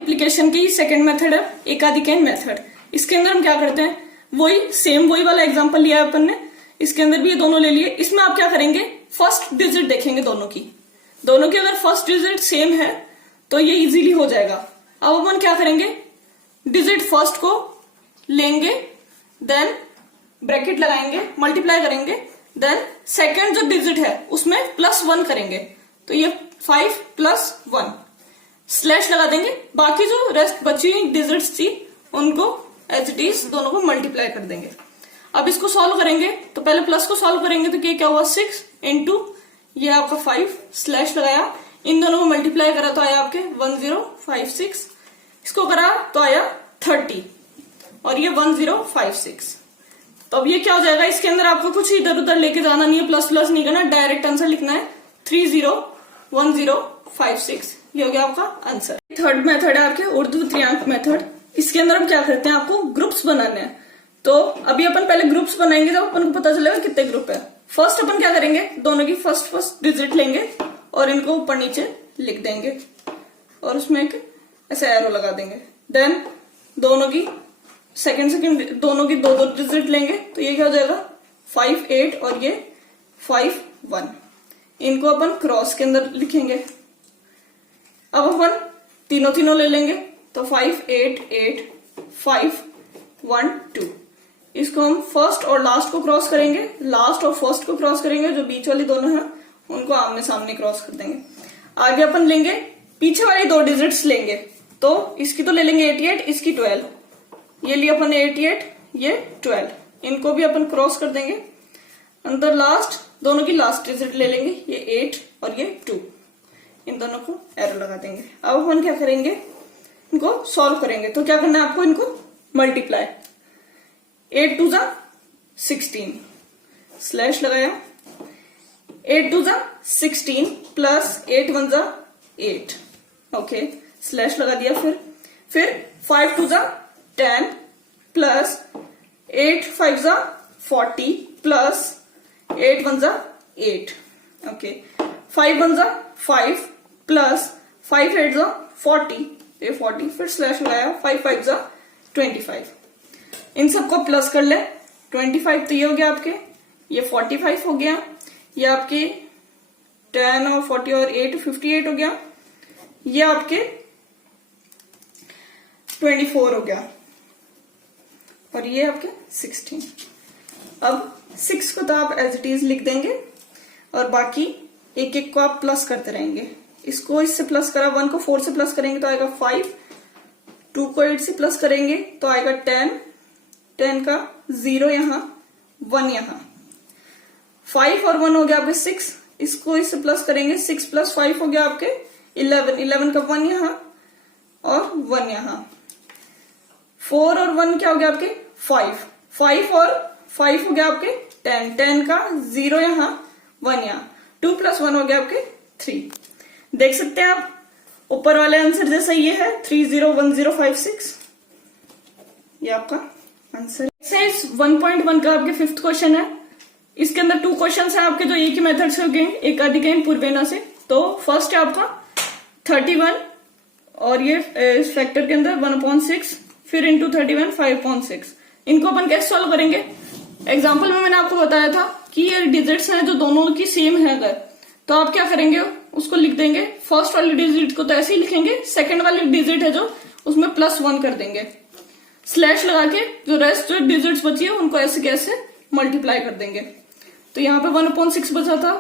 एप्लीकेशन की सेकंड मेथड है एकाधिकन मेथड। इसके अंदर हम क्या करते हैं, वही वाला एग्जांपल लिया है अपन ने, इसके अंदर भी ये दोनों ले लिए। इसमें आप क्या करेंगे, फर्स्ट डिजिट देखेंगे दोनों की अगर फर्स्ट डिजिट सेम है तो ये इजीली हो जाएगा। अब अपन क्या करेंगे, डिजिट फर्स्ट को लेंगे, देन ब्रैकेट लगाएंगे, मल्टीप्लाई करेंगे, देन सेकंड जो डिजिट है उसमें +1 करेंगे, तो ये 5 + 1 स्लैश लगा देंगे। बाकी जो रेस्ट बची हुई डिजिट्स थी उनको एज इट इज दोनों को मल्टीप्लाई कर देंगे। अब इसको सॉल्व करेंगे तो पहले प्लस को सॉल्व करेंगे तो क्या हुआ 6 इंटू ये आपका 5 स्लैश लगाया, इन दोनों को मल्टीप्लाई करा तो आया आपके 1056, इसको करा तो आया 30 और ये 1056। तो अब ये क्या हो जाएगा, इसके अंदर आपको कुछ इधर उधर लेके जाना नहीं है, प्लस प्लस नहीं करना, डायरेक्ट आंसर लिखना है 301056। ये हो गया आपका आंसर। थर्ड मेथड है आपके उर्दू त्रियांक मेथड। इसके अंदर हम क्या करते हैं, आपको ग्रुप्स बनाने हैं। तो अभी अपन पहले ग्रुप्स बनाएंगे जब अपन को पता चलेगा कितने ग्रुप है। फर्स्ट अपन क्या करेंगे, दोनों की फर्स्ट डिजिट लेंगे और इनको ऊपर नीचे लिख देंगे और उसमें एक ऐसे एरो लगा देंगे। देन दोनों की सेकंड दोनों की दो दो डिजिट लेंगे तो ये क्या हो जाएगा 5 8 और ये 5 1। इनको अपन क्रॉस के अंदर लिखेंगे। अब अपन तीनों तीनों ले लेंगे तो 5 8 8 5 1 2। इसको हम फर्स्ट और लास्ट को क्रॉस करेंगे, लास्ट और फर्स्ट को क्रॉस करेंगे, जो बीच वाली दोनों हैं उनको आमने सामने क्रॉस कर देंगे। आगे अपन लेंगे पीछे वाली दो डिजिट्स लेंगे, तो इसकी तो ले लेंगे 88, इसकी 12। ये लिया अपन 88, ये 12। इनको भी अपन क्रॉस कर देंगे। अंदर लास्ट दोनों की लास्ट डिजिट ले लेंगे, ये 8 और ये 2। इन दोनों को एरो लगा देंगे। अब अपन क्या करेंगे, इनको सॉल्व करेंगे। तो क्या करना है आपको, इनको मल्टीप्लाई। 8 2 जा 16 स्लैश लगाया, 8 2 जा 16 प्लस 8 1 जा 8। ओके, स्लैश लगा दिया। फिर 5 2 जा 10 प्लस 8 5 जा 40 प्लस 8 1 जा 8। ओके, 5 1 जा 5 प्लस 5 8 जा 40, ये 40। फिर स्लैश लगाया, 5 5 जा 25। इन सबको प्लस कर ले। 25 तो ये हो गया आपके, ये 45 हो गया, ये आपके 10 और 40 और 8 58 हो गया, ये आपके 24 हो गया और ये आपके 16। अब 6 को तो आप एज इट इज लिख देंगे और बाकी एक एक को आप प्लस करते रहेंगे। इसको इससे प्लस करा, 1 को 4 से प्लस करेंगे तो आएगा 5, 2 को 8 से प्लस करेंगे तो आएगा 10, 10 का 0 यहां 1 यहां, 5 और 1 हो गया आपके 6। इसको इससे प्लस करेंगे, 6 प्लस 5 हो गया आपके 11, 11 का 1 यहां और 1 यहां। 4 और 1 क्या हो गया आपके 5, 5 और 5 हो गया आपके 10, 10 का 0 यहां 1 यहां, 2 प्लस 1 हो गया आपके 3। देख सकते हैं आप ऊपर वाले आंसर जैसा ये है 301056, ये आपका आंसर। एक्सरसाइज 1.1 का आपके 5th क्वेश्चन है। इसके अंदर 2 क्वेश्चन है आपके जो एक ही मेथड से हो गए, एक अधिकरण पूर्वेना से। तो फर्स्ट है आपका 31 और ये इस फैक्टर के अंदर 1/6, फिर इंटू 31 5/6। इनको अपन कैसे सॉल्व करेंगे, एग्जाम्पल में मैंने आपको बताया था कि ये डिजिट्स हैं जो दोनों की सेम है अगर, तो आप क्या करेंगे उसको लिख देंगे। फर्स्ट वाली डिजिट को तो ऐसे ही लिखेंगे, सेकंड वाली डिजिट है जो उसमें +1 कर देंगे, स्लैश लगा के जो रेस्ट जो डिजिट्स बची है उनको ऐसे कैसे मल्टीप्लाई कर देंगे। तो यहाँ पे 1/6 बचा था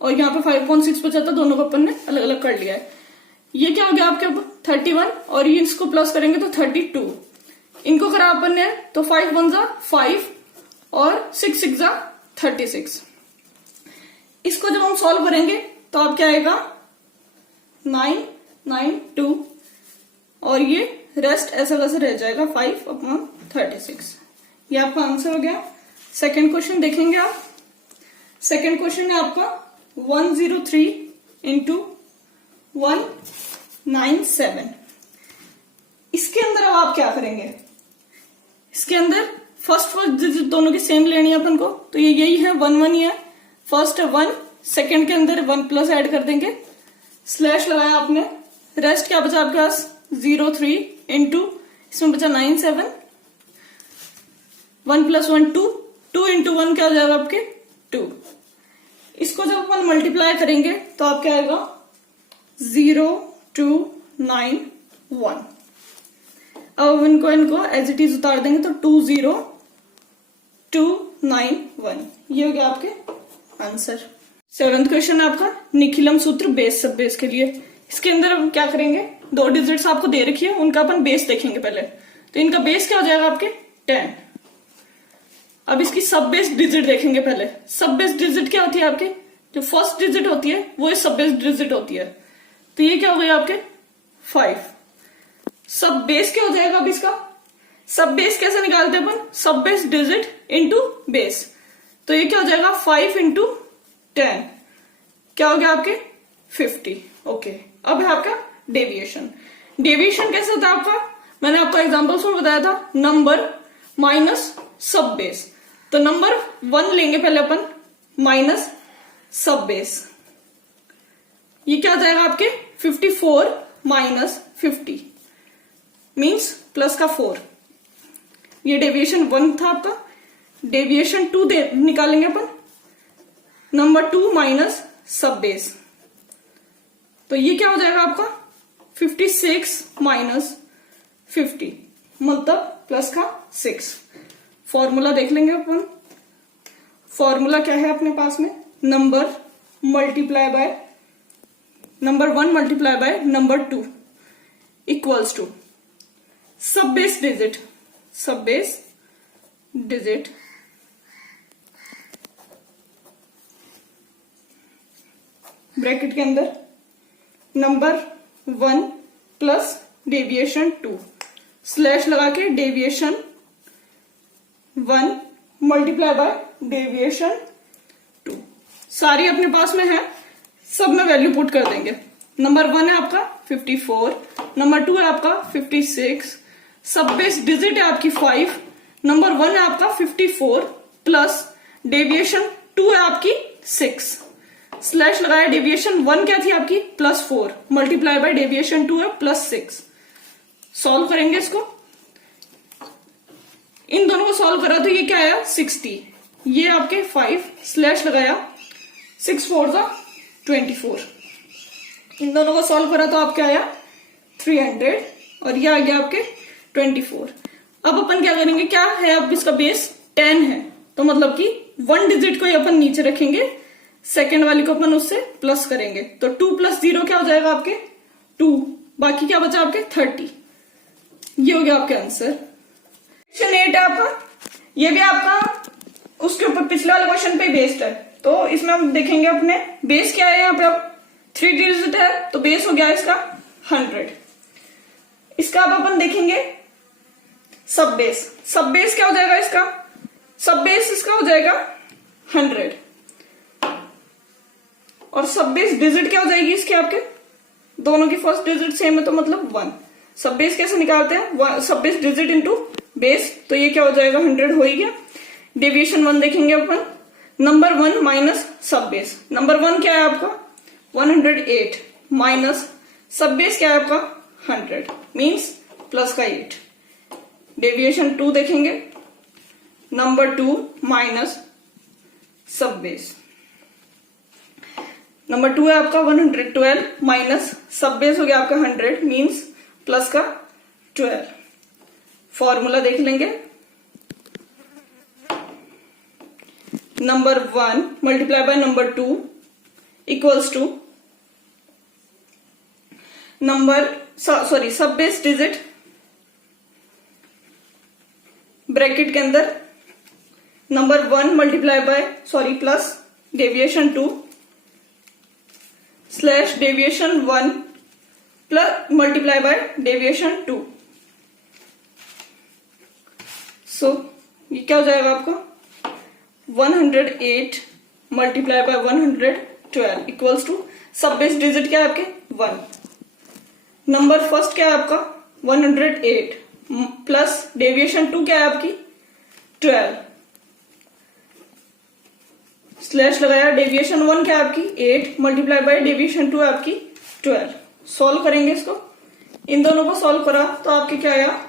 और यहाँ पे 5/6 बचा था, दोनों को अपन ने अलग अलग कर लिया है। ये क्या हो गया आपके 31 और ये इसको प्लस करेंगे तो 32। इनको करा अपन ने तो 5 1 जा 5 और 6 6 जा 36। इसको जब हम सॉल्व करेंगे तो आप क्या आएगा 9 9 2 और ये रेस्ट ऐसा वैसे रह जाएगा 5/36। ये आपका आंसर हो गया। सेकंड क्वेश्चन देखेंगे आप। सेकंड क्वेश्चन है आपका 103 इंटू 197। इसके अंदर अब आप क्या करेंगे, इसके अंदर फर्स्ट डिजिट दोनों की सेम लेनी है अपन को, तो ये यही है 1 1 ही है। फर्स्ट है 1, सेकंड के अंदर 1 प्लस ऐड कर देंगे, स्लैश लगाया आपने, रेस्ट क्या बचा आपके पास 03 इंटू इसमें बचा 97, 1 + 1 2, 2 इंटू 1 क्या हो जाएगा आपके 2। इसको जब अपन मल्टीप्लाई करेंगे तो आप क्या आएगा 0 2 9 1। अब इनको एज इट इज उतार देंगे तो 2 0 2 9 1। ये हो गया आपके आंसर। 7th क्वेश्चन है आपका निखिलम सूत्र बेस सब बेस के लिए। इसके अंदर हम क्या करेंगे, 2 डिजिट्स आपको दे रखी है, उनका अपन बेस देखेंगे पहले। तो इनका बेस क्या हो जाएगा आपके 10। अब इसकी सब बेस डिजिट देखेंगे पहले। सब बेस डिजिट क्या होती है आपके, जो फर्स्ट डिजिट होती है वो सब बेस डिजिट होती है। तो ये क्या हो गया आपके 5। सब बेस क्या हो जाएगा अब इसका, सब बेस कैसे निकालते हैं अपन, सब बेस डिजिट इंटू बेस। तो ये क्या हो जाएगा 5 इंटू 10 क्या हो गया आपके 50। ओके, अब है आपका डेविएशन। डेविएशन कैसे होता है आपका, मैंने आपको एग्जांपल्स में बताया था, नंबर माइनस सब बेस। तो नंबर 1 लेंगे पहले अपन माइनस सब बेस, ये क्या हो जाएगा आपके 54 माइनस 50 मीन्स प्लस का 4। ये डेविएशन 1 था आपका, डेविएशन 2 निकालेंगे अपन, नंबर 2 माइनस सब बेस, तो ये क्या हो जाएगा आपका 56 माइनस 50 मतलब प्लस का 6। फॉर्मूला देख लेंगे अपन, फॉर्मूला क्या है अपने पास में, number 1 multiply by number 2 equals to sub base digit bracket के अंदर नंबर 1 प्लस डेविएशन 2 स्लैश लगा के डेविएशन 1 मल्टीप्लाई बाय डेविएशन 2, सारी अपने पास में है, सब में वैल्यू पुट कर देंगे। नंबर 1 है आपका 54, नंबर 2 है आपका 56, सब बेस डिजिट है आपकी 5, नंबर 1 है आपका 54 प्लस डेविएशन 2 है आपकी 6, स्लैश लगाया, डेविएशन 1 क्या थी आपकी +4 मल्टीप्लाई बाय डेविएशन 2 है +6। सॉल्व करेंगे इसको, इन दोनों को सॉल्व करा तो ये क्या आया 60, ये आपके 5 स्लैश लगाया 6 4 24, इन दोनों को सॉल्व करा तो आपके आया 300 और ये आ गया आपके 24। अब अपन क्या करेंगे, क्या है अब इसका बेस 10 है, तो मतलब कि 1 डिजिट को ही अपन नीचे रखेंगे, सेकेंड वाली को अपन उससे प्लस करेंगे, तो 2 + 0 क्या हो जाएगा आपके 2, बाकी क्या बचा आपके 30, ये हो गया आपके आंसर। क्वेश्चन 8 है आपका, ये भी आपका उसके ऊपर पिछले वाले क्वेश्चन पे बेस्ड है, तो इसमें हम देखेंगे अपने बेस क्या है, यहाँ पे अब 3 डिजिट है तो बेस हो गया इसका 100। इसका अब अपन देखेंगे सब बेस क्या हो जाएगा इसका, सब बेस इसका हो जाएगा 100 और सब बेस डिजिट क्या हो जाएगी इसके, आपके दोनों की फर्स्ट डिजिट सेम है तो मतलब 1। सब बेस कैसे निकालते हैं, सब बेस डिजिट इंटू बेस, तो ये क्या हो जाएगा 100 हो ही गया। डेविएशन 1 देखेंगे अपन, नंबर 1 माइनस सब बेस, नंबर 1 क्या है आपका 108 माइनस सब बेस क्या है आपका 100 मीन्स प्लस का 8। डेविएशन 2 देखेंगे, नंबर 2 माइनस सब बेस, नंबर 2 है आपका 112 माइनस सब बेस हो गया आपका 100 मीन्स प्लस का 12। फॉर्मूला देख लेंगे, number 1 multiply by number 2 equals to sub base digit bracket के अंदर number 1 multiply by plus deviation 2 slash deviation 1 plus multiply by deviation 2। So ये क्या हो जाएगा आपका 108 multiply by 112 equals to sub base digit क्या है आपके 1, नंबर फर्स्ट क्या है आपका 108 प्लस डेविएशन 2 क्या है आपकी 12 स्लैश लगाया, डेविएशन 1 क्या है आपकी 8 मल्टीप्लाई बाय डेविएशन 2 है आपकी 12। सॉल्व करेंगे इसको, इन दोनों को सॉल्व करा तो आपके क्या आया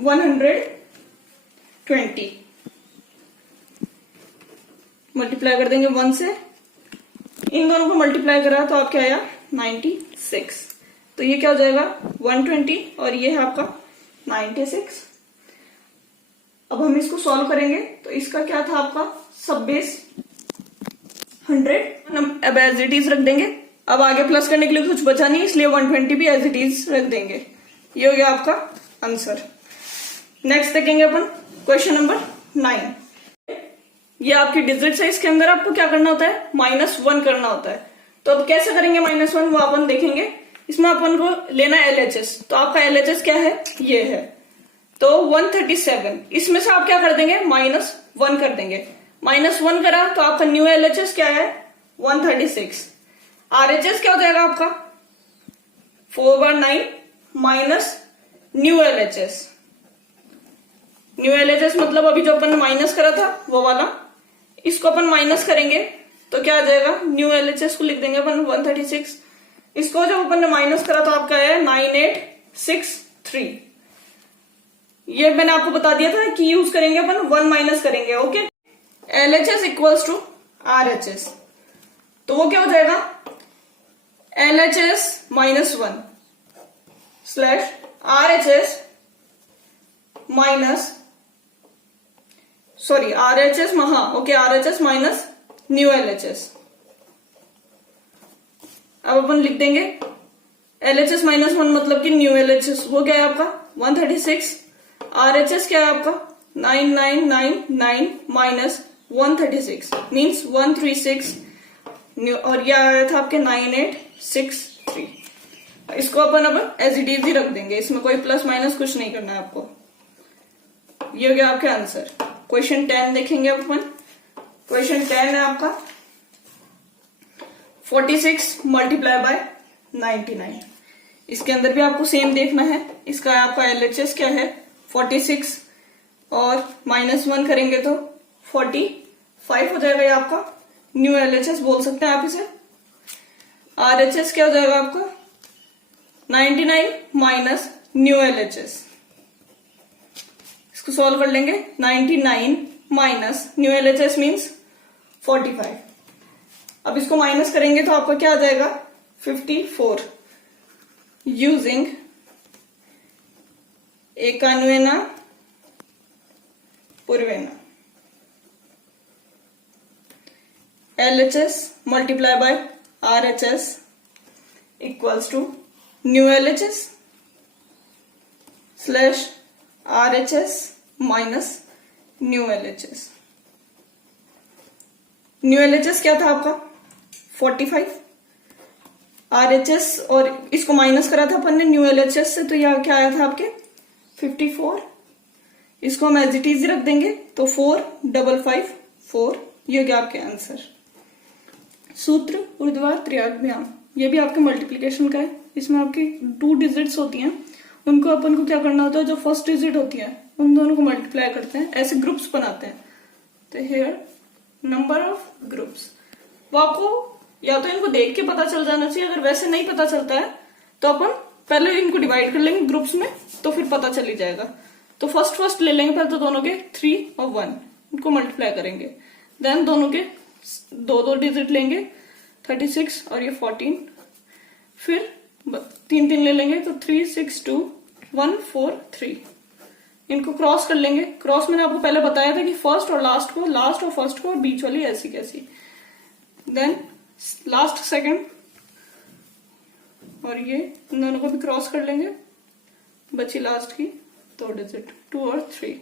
120 मल्टीप्लाई कर देंगे 1 से, इन दोनों को मल्टीप्लाई करा तो आपके आया 96, तो ये क्या हो जाएगा 120 और ये है आपका 96। अब हम इसको सॉल्व करेंगे तो इसका क्या था आपका सब बेस 100, हम अब एज इट इज रख देंगे, अब आगे प्लस करने के लिए कुछ बचा नहीं इसलिए 120 भी एज इट इज रख देंगे, ये हो गया आपका आंसर। नेक्स्ट देखेंगे अपन क्वेश्चन नंबर 9, ये आपकी डिजिट्स है, इसके अंदर आपको क्या करना होता है -1 करना होता है, तो अब कैसे करेंगे -1 वो अपन देखेंगे। इसमें अपन को लेना है LHS, तो आपका LHS क्या है ये है, तो 137, इसमें से आप क्या कर देंगे -1 कर देंगे, -1 करा तो आपका न्यू LHS क्या है 136, RHS क्या हो जाएगा आपका 4/9 minus new LHS, new LHS मतलब अभी जो अपन ने माइनस करा था वो वाला, इसको अपन माइनस करेंगे तो क्या आ जाएगा न्यू LHS को लिख देंगे अपन 136, इसको जब अपन ने माइनस करा तो आपका है 9863, ये मैंने आपको बता दिया था कि यूज करेंगे अपन 1 माइनस करेंगे। Okay, LHS equals to RHS, तो वो क्या हो जाएगा LHS minus 1 slash RHS minus RHS RHS minus new LHS। अब अपन लिख देंगे LHS माइनस 1 मतलब कि न्यू LHS वो क्या है आपका 136, RHS क्या है आपका 9999 माइनस 136 मीन्स 136 और ये आया था आपके 9863। इसको अपन अब एज इट इज ही रख देंगे, इसमें कोई प्लस माइनस कुछ नहीं करना है आपको। ये हो गया आपका आंसर। क्वेश्चन 10 देखेंगे अब अपन। क्वेश्चन 10 है आपका 46 मल्टीप्लाई बाय 99। इसके अंदर भी आपको सेम देखना है। इसका आपका LHS क्या है 46 और माइनस 1 करेंगे तो 45 हो जाएगा ये आपका न्यू LHS बोल सकते हैं आप इसे। RHS क्या हो जाएगा आपका 99 माइनस न्यू LHS। इसको सॉल्व कर लेंगे 99 माइनस न्यू LHS मीन्स 45। अब इसको माइनस करेंगे तो आपका क्या आ जाएगा 54 यूजिंग एकान्वेना पूर्वेना। LHS multiply by RHS equals to new LHS slash RHS minus new LHS। New LHS क्या था आपका 45, RHS और इसको माइनस करा था अपन ने न्यू LHS से, तो यह क्या आया था आपके 54। इसको हम एज इट इज रख देंगे तो 4554। ये हो गया आपके आंसर। सूत्र ऊर्ध्वाधर त्रिज्याभ्याम, ये भी आपके मल्टीप्लीकेशन का है। इसमें आपकी 2 डिजिट्स होती हैं, उनको अपन को क्या करना होता है जो फर्स्ट डिजिट होती है उन दोनों को मल्टीप्लाई करते हैं, ऐसे ग्रुप्स बनाते हैं। तो हियर नंबर ऑफ ग्रुप्स, वो आपको या तो इनको देख के पता चल जाना चाहिए, अगर वैसे नहीं पता चलता है तो अपन पहले इनको डिवाइड कर लेंगे ग्रुप्स में, तो फिर पता चल ही जाएगा। तो फर्स्ट ले लेंगे पहले तो दोनों के 3 और 1 इनको मल्टीप्लाई करेंगे, देन दोनों के 2 डिजिट लेंगे 36 और ये 14, फिर 3 ले लेंगे तो 3 6 2 1 4 3। इनको क्रॉस कर लेंगे। क्रॉस मैंने आपको पहले बताया था कि फर्स्ट और लास्ट को, लास्ट और फर्स्ट को, और बीच वाली ऐसी कैसी, देन लास्ट सेकंड, और ये इन दोनों को भी क्रॉस कर लेंगे, बची लास्ट की 2 डिजिट 2 और 3।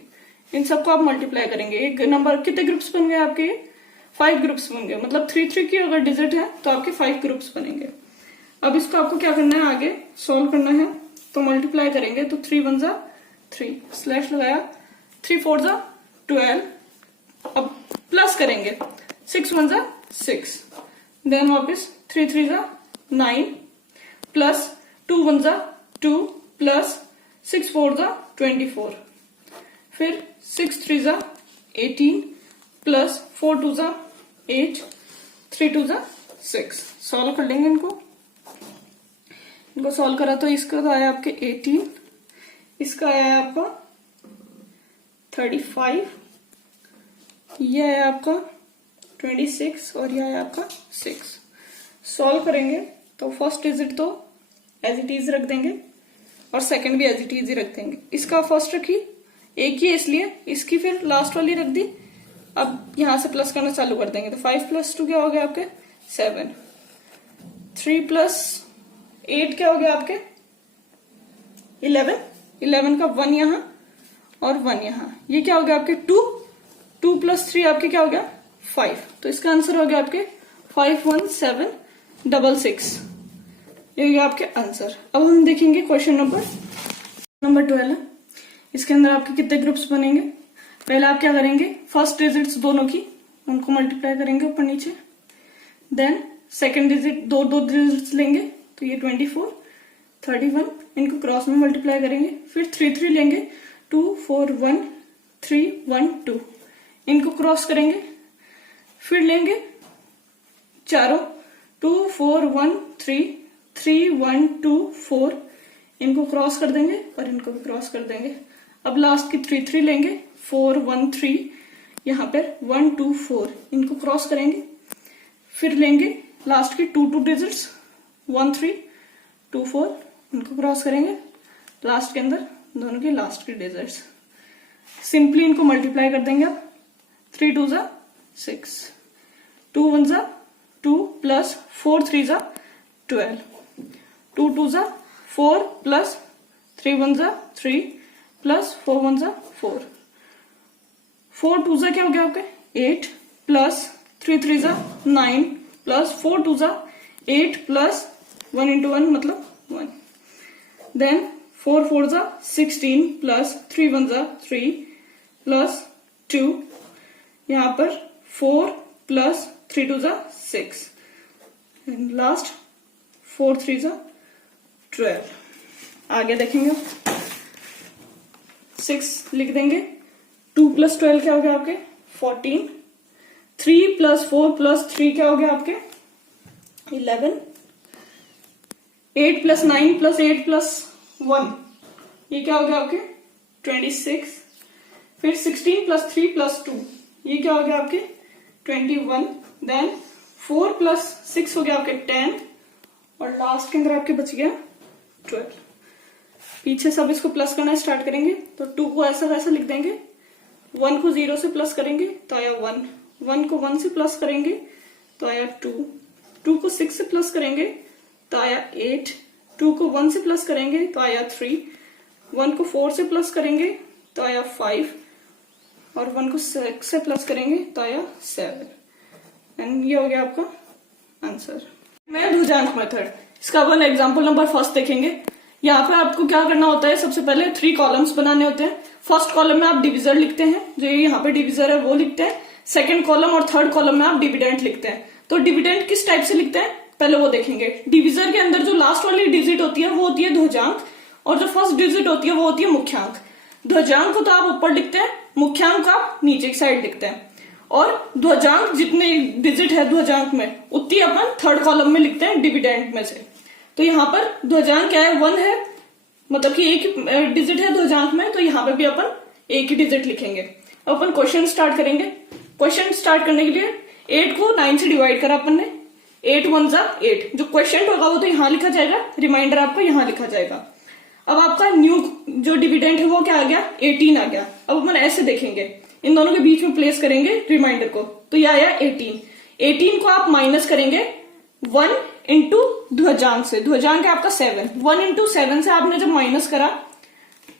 इन सबको आप मल्टीप्लाई करेंगे। एक नंबर कितने ग्रुप्स बन गए आपके 5 ग्रुप्स बन गए, मतलब 3 की अगर डिजिट है तो आपके 5 ग्रुप्स बनेंगे। अब इसको आपको क्या करना है आगे सॉल्व करना है, तो मल्टीप्लाई करेंगे तो 3 1 जा 3 स्लैश लगाया, 3 4 जा 12, अब प्लस करेंगे 6 1 जा 6, देन वापस 3 3 जा 9 प्लस 2 1 जा 2 प्लस 6 4 जा 24, फिर 6 3 जा 18 प्लस 4 2 जा 8 3 2 जा 6। सॉल्व कर लेंगे इनको सॉल्व करा तो इसका तो आया आपके 18, इसका आया आपका 35, ये आया आपका 26 और ये आया आपका 6। सॉल्व करेंगे तो फर्स्ट डिजिट तो एज इट इज रख देंगे और सेकंड भी एज इट इज ही रख देंगे। इसका फर्स्ट रखी एक ही इसलिए, इसकी फिर लास्ट वाली रख दी। अब यहां से प्लस करना चालू कर देंगे तो 5 + 2 क्या हो गया आपके 7, 3 + 8 क्या हो गया आपके 11, 11 का 1 यहां और 1 यहां, ये क्या हो गया आपके 2 + 3 आपके क्या हो गया 5। तो इसका आंसर हो गया आपके 51766। ये हो गया आपके आंसर। अब हम देखेंगे क्वेश्चन नंबर 12। इसके अंदर आपके कितने ग्रुप्स बनेंगे। पहले आप क्या करेंगे फर्स्ट डिजिट्स दोनों की उनको मल्टीप्लाई करेंगे ऊपर नीचे, देन सेकंड डिजिट 2 डिजिट्स लेंगे तो ये 24 31, इनको क्रॉस में मल्टीप्लाई करेंगे, फिर 3 3 लेंगे 2 4 1 3 1 2, इनको क्रॉस करेंगे, फिर लेंगे चारों 2 4 1 3 3 1 2 4, इनको क्रॉस कर देंगे और इनको भी क्रॉस कर देंगे। अब लास्ट की 3 3 लेंगे, 4 1 3, यहाँ पे 1 2 4 इनको क्रॉस करेंगे, फिर लेंगे लास्ट की 2 2 डिजिट्स 1 3 2 4 इनको क्रॉस करेंगे, लास्ट के अंदर दोनों के लास्ट के डिजिट्स, सिंपली इनको मल्टीप्लाई कर देंगे आप। 3 2 जा 6, 2 1 जा 2 प्लस 4 3 जा 12, 2 2 जा 4 प्लस 3 1 जा 3 प्लस 4 1 जा 4, 4 2 जा क्या हो गया आपके 8 प्लस 3 3 जा 9 प्लस 4 2 जा 8 प्लस 1 into 1 मतलब 1, देन 4 4 जा 16 प्लस 3 1 जा 3 प्लस 2, यहाँ पर 4 प्लस 3 2 जा 6 एंड लास्ट 4 3 जा 12। आगे देखेंगे 6 लिख देंगे, 2 प्लस 12 क्या हो गया आपके 14, 3 प्लस 4 प्लस 3 क्या हो गया आपके 11, 8 प्लस 9 प्लस 8 प्लस 1 ये क्या हो गया आपके 26, फिर 16 प्लस 3 प्लस 2 ये क्या हो गया आपके 21, देन 4 प्लस 6 हो गया आपके 10 और लास्ट के अंदर आपके बच गया 12। पीछे सब इसको प्लस करना स्टार्ट करेंगे तो 2 को ऐसा वैसा लिख देंगे, 1 को 0 से प्लस करेंगे तो आया 1, 1 को 1 से प्लस करेंगे तो आया 2, 2 को 6 से प्लस करेंगे तो आया 8, 2 को 1 से प्लस करेंगे तो आया 3, 1 को 4 से प्लस करेंगे तो आया 5 और 1 को 6 से प्लस करेंगे तो आया 7 एंड ये हो गया आपका आंसर। मैं ध्रुजांक मेथड, इसका अपन एग्जांपल नंबर फर्स्ट देखेंगे। यहाँ पे आपको क्या करना होता है, सबसे पहले 3 कॉलम्स बनाने होते हैं। फर्स्ट कॉलम में आप डिविजर लिखते हैं, जो यहाँ पे डिविजर है वो लिखते हैं। सेकंड कॉलम और थर्ड कॉलम में आप डिविडेंड लिखते हैं। तो डिविडेंड किस टाइप से लिखते हैं पहले वो देखेंगे। डिविजर के अंदर जो लास्ट वाली डिजिट होती है वो होती है ध्वजांक और जो फर्स्ट डिजिट होती है वो होती है मुख्यांक। ध्वजांक को तो आप ऊपर लिखते हैं, मुख्यांक को आप नीचे की साइड लिखते हैं और ध्वजांक जितने डिजिट है ध्वजांक में उतनी अपन थर्ड कॉलम में लिखते हैं डिविडेंड में से। तो यहाँ पर ध्वजांक क्या है 1 है, मतलब कि एक डिजिट है ध्वजांक में, तो यहाँ पे भी अपन एक ही डिजिट लिखेंगे। अब अपन क्वेश्चन स्टार्ट करेंगे। क्वेश्चन स्टार्ट करने के लिए 8 को 9 से डिवाइड करा अपन ने, 8 1 जा 8, जो क्वेश्चन होगा वो तो यहाँ लिखा जाएगा, रिमाइंडर आपको यहाँ लिखा जाएगा। अब आपका न्यू जो डिविडेंड है वो क्या आ गया 18 आ गया। अब अपन ऐसे देखेंगे, इन दोनों के बीच में प्लेस करेंगे रिमाइंडर को, तो यह आया 18। 18 को आप माइनस करेंगे 1 इंटू ध्वजांक से, ध्वजांक है आपका 7, 1 इंटू 7 से आपने जब माइनस करा,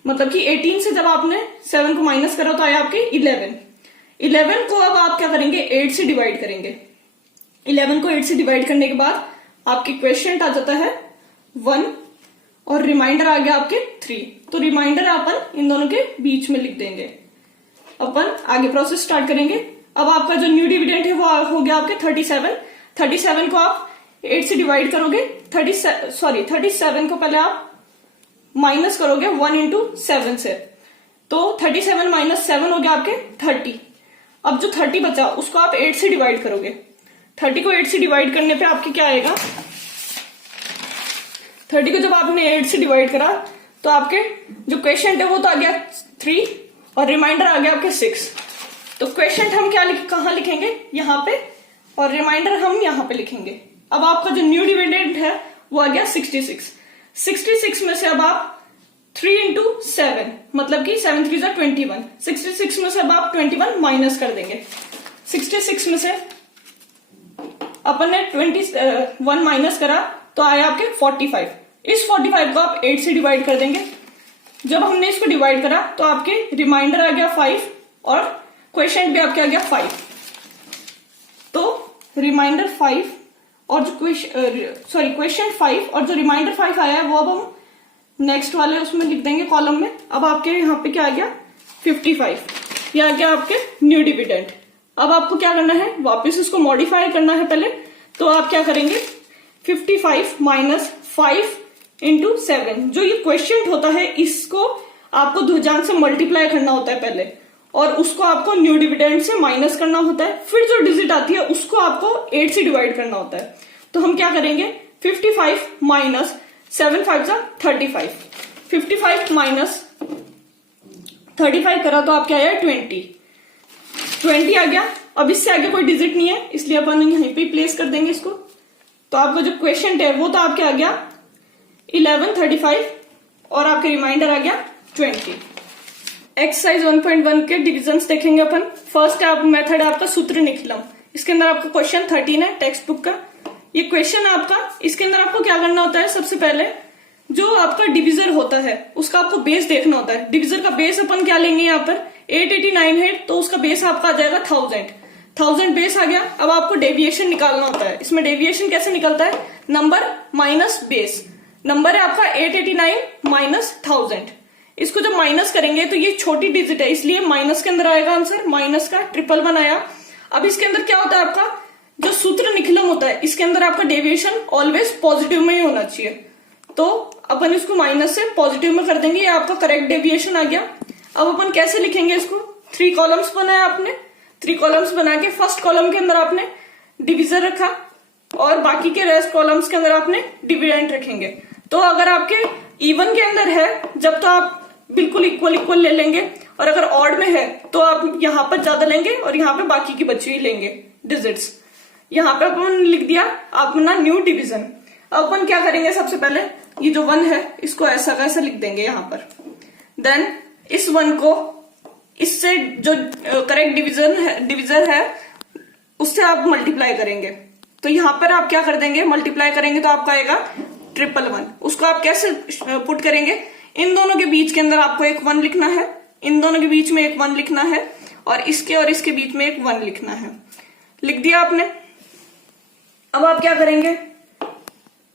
मतलब कि 18 से जब आपने 7 को माइनस करा तो आया आपके 11। 11 को अब आप क्या करेंगे 8 से डिवाइड करेंगे। 11 को 8 से डिवाइड करने के बाद आपके क्वेश्चन आ जाता है 1 और रिमाइंडर आ गया आपके 3। तो रिमाइंडर अपन इन दोनों के बीच में लिख देंगे। अपन आगे प्रोसेस स्टार्ट करेंगे। अब आपका जो न्यू डिविडेंड है वो हो गया आपके 37। 37 को आप 8 से डिवाइड करोगे, 37 को पहले आप माइनस करोगे 1 इंटू 7 से, तो 37 माइनस 7 हो गया आपके 30। अब जो 30 बचा उसको आप 8 से डिवाइड करोगे। 30 को 8 से डिवाइड करने पे आपके क्या आएगा, 30 को जब आपने 8 से डिवाइड करा तो आपके जो क्वेश्चन है वो तो आ गया 3 और रिमाइंडर आ गया आपके 6। तो क्वेश्चन हम क्या कहाँ लिखेंगे यहाँ पे और रिमाइंडर हम यहाँ पे लिखेंगे। अब आपका जो न्यू डिविडेंड है वो आ गया 66। 66 में से अब आप 3 इंटू 7, मतलब कि 7 3 जा 21। 66 में से अब आप 21 माइनस कर देंगे। 66 में से अपन ने 21 माइनस करा तो आया आपके 45। इस 45 को आप 8 से डिवाइड कर देंगे। जब हमने इसको डिवाइड करा तो आपके रिमाइंडर आ गया 5 और क्वेश्चन भी आपके आ गया 5। तो रिमाइंडर 5 और जो क्वेश्चन 5 और जो रिमाइंडर 5 आया है वो अब हम नेक्स्ट वाले उसमें लिख देंगे कॉलम में। अब आपके यहाँ पे क्या आ गया 55, ये आ गया आपके न्यू डिविडेंड। अब आपको क्या करना है, वापस इसको मॉडिफाई करना है पहले। तो आप क्या करेंगे 55 माइनस 5 इंटू 7, जो ये क्वेश्चन होता है इसको आपको ध्वजांक से मल्टीप्लाई करना होता है पहले और उसको आपको न्यू डिविडेंड से माइनस करना होता है। फिर जो डिजिट आती है उसको आपको 8 से डिवाइड करना होता है। तो हम क्या करेंगे 55 माइनस 7 5 जा 35, 55 माइनस 35 करा तो आपके आया 20 आ गया। अब इससे आगे कोई डिजिट नहीं है, इसलिए अपन यहीं पे प्लेस कर देंगे इसको। तो आपका जो क्वेश्चन है वो तो आपके आ गया 11, 35 और आपके रिमाइंडर आ गया 20। एक्सरसाइज 1.1 के डिविजन्स देखेंगे अपन। फर्स्ट मेथड है आपका सूत्र निखिलम। इसके अंदर आपका क्वेश्चन 13 है टेक्स्ट बुक का। ये क्वेश्चन है आपका। इसके अंदर आपको क्या करना होता है, सबसे पहले जो आपका डिविजर होता है उसका आपको बेस देखना होता है। डिविजर का बेस अपन क्या लेंगे, यहाँ पर 889 है तो उसका बेस आपका आ जाएगा 1000 बेस आ गया। अब आपको डेविएशन निकालना होता है। इसमें डेविएशन कैसे निकलता है, नंबर माइनस बेस। नंबर है आपका 889 माइनस 1000। इसको जब माइनस करेंगे तो ये छोटी डिजिट है, इसलिए माइनस के अंदर आएगा आंसर। माइनस का 111 आया। अब इसके अंदर क्या होता है, आपका जो सूत्र निखिलम होता है इसके अंदर आपका डेविएशन ऑलवेज पॉजिटिव में ही होना चाहिए। तो अपन इसको माइनस से पॉजिटिव में कर देंगे, ये आपका करेक्ट डेविएशन आ गया। अब अपन कैसे लिखेंगे इसको, 3 कॉलम्स बनाया आपने। 3 कॉलम्स बना के फर्स्ट कॉलम के अंदर आपने डिविजर रखा और बाकी के रेस्ट कॉलम्स के अंदर आपने डिविडेंड रखेंगे। तो अगर आपके इवन के अंदर है जब तो आप बिल्कुल इक्वल ले लेंगे, और अगर ऑड में है तो आप यहाँ पर ज्यादा लेंगे और यहाँ पे बाकी की बची हुई लेंगे डिजिट्स। यहाँ पे अपन लिख दिया अपना न्यू डिवीजन। अब अपन क्या करेंगे, सबसे पहले ये जो 1 है इसको ऐसा कैसे लिख देंगे यहाँ पर। देन इस 1 को इससे जो करेक्ट डिविजर है उससे आप मल्टीप्लाई करेंगे। तो यहाँ पर आप क्या कर देंगे, मल्टीप्लाई करेंगे तो आपका आएगा 111। उसको आप कैसे पुट करेंगे, इन दोनों के बीच के अंदर आपको एक 1 लिखना है, इन दोनों के बीच में एक 1 लिखना है और इसके बीच में एक 1 लिखना है। लिख दिया आपने। अब आप क्या करेंगे,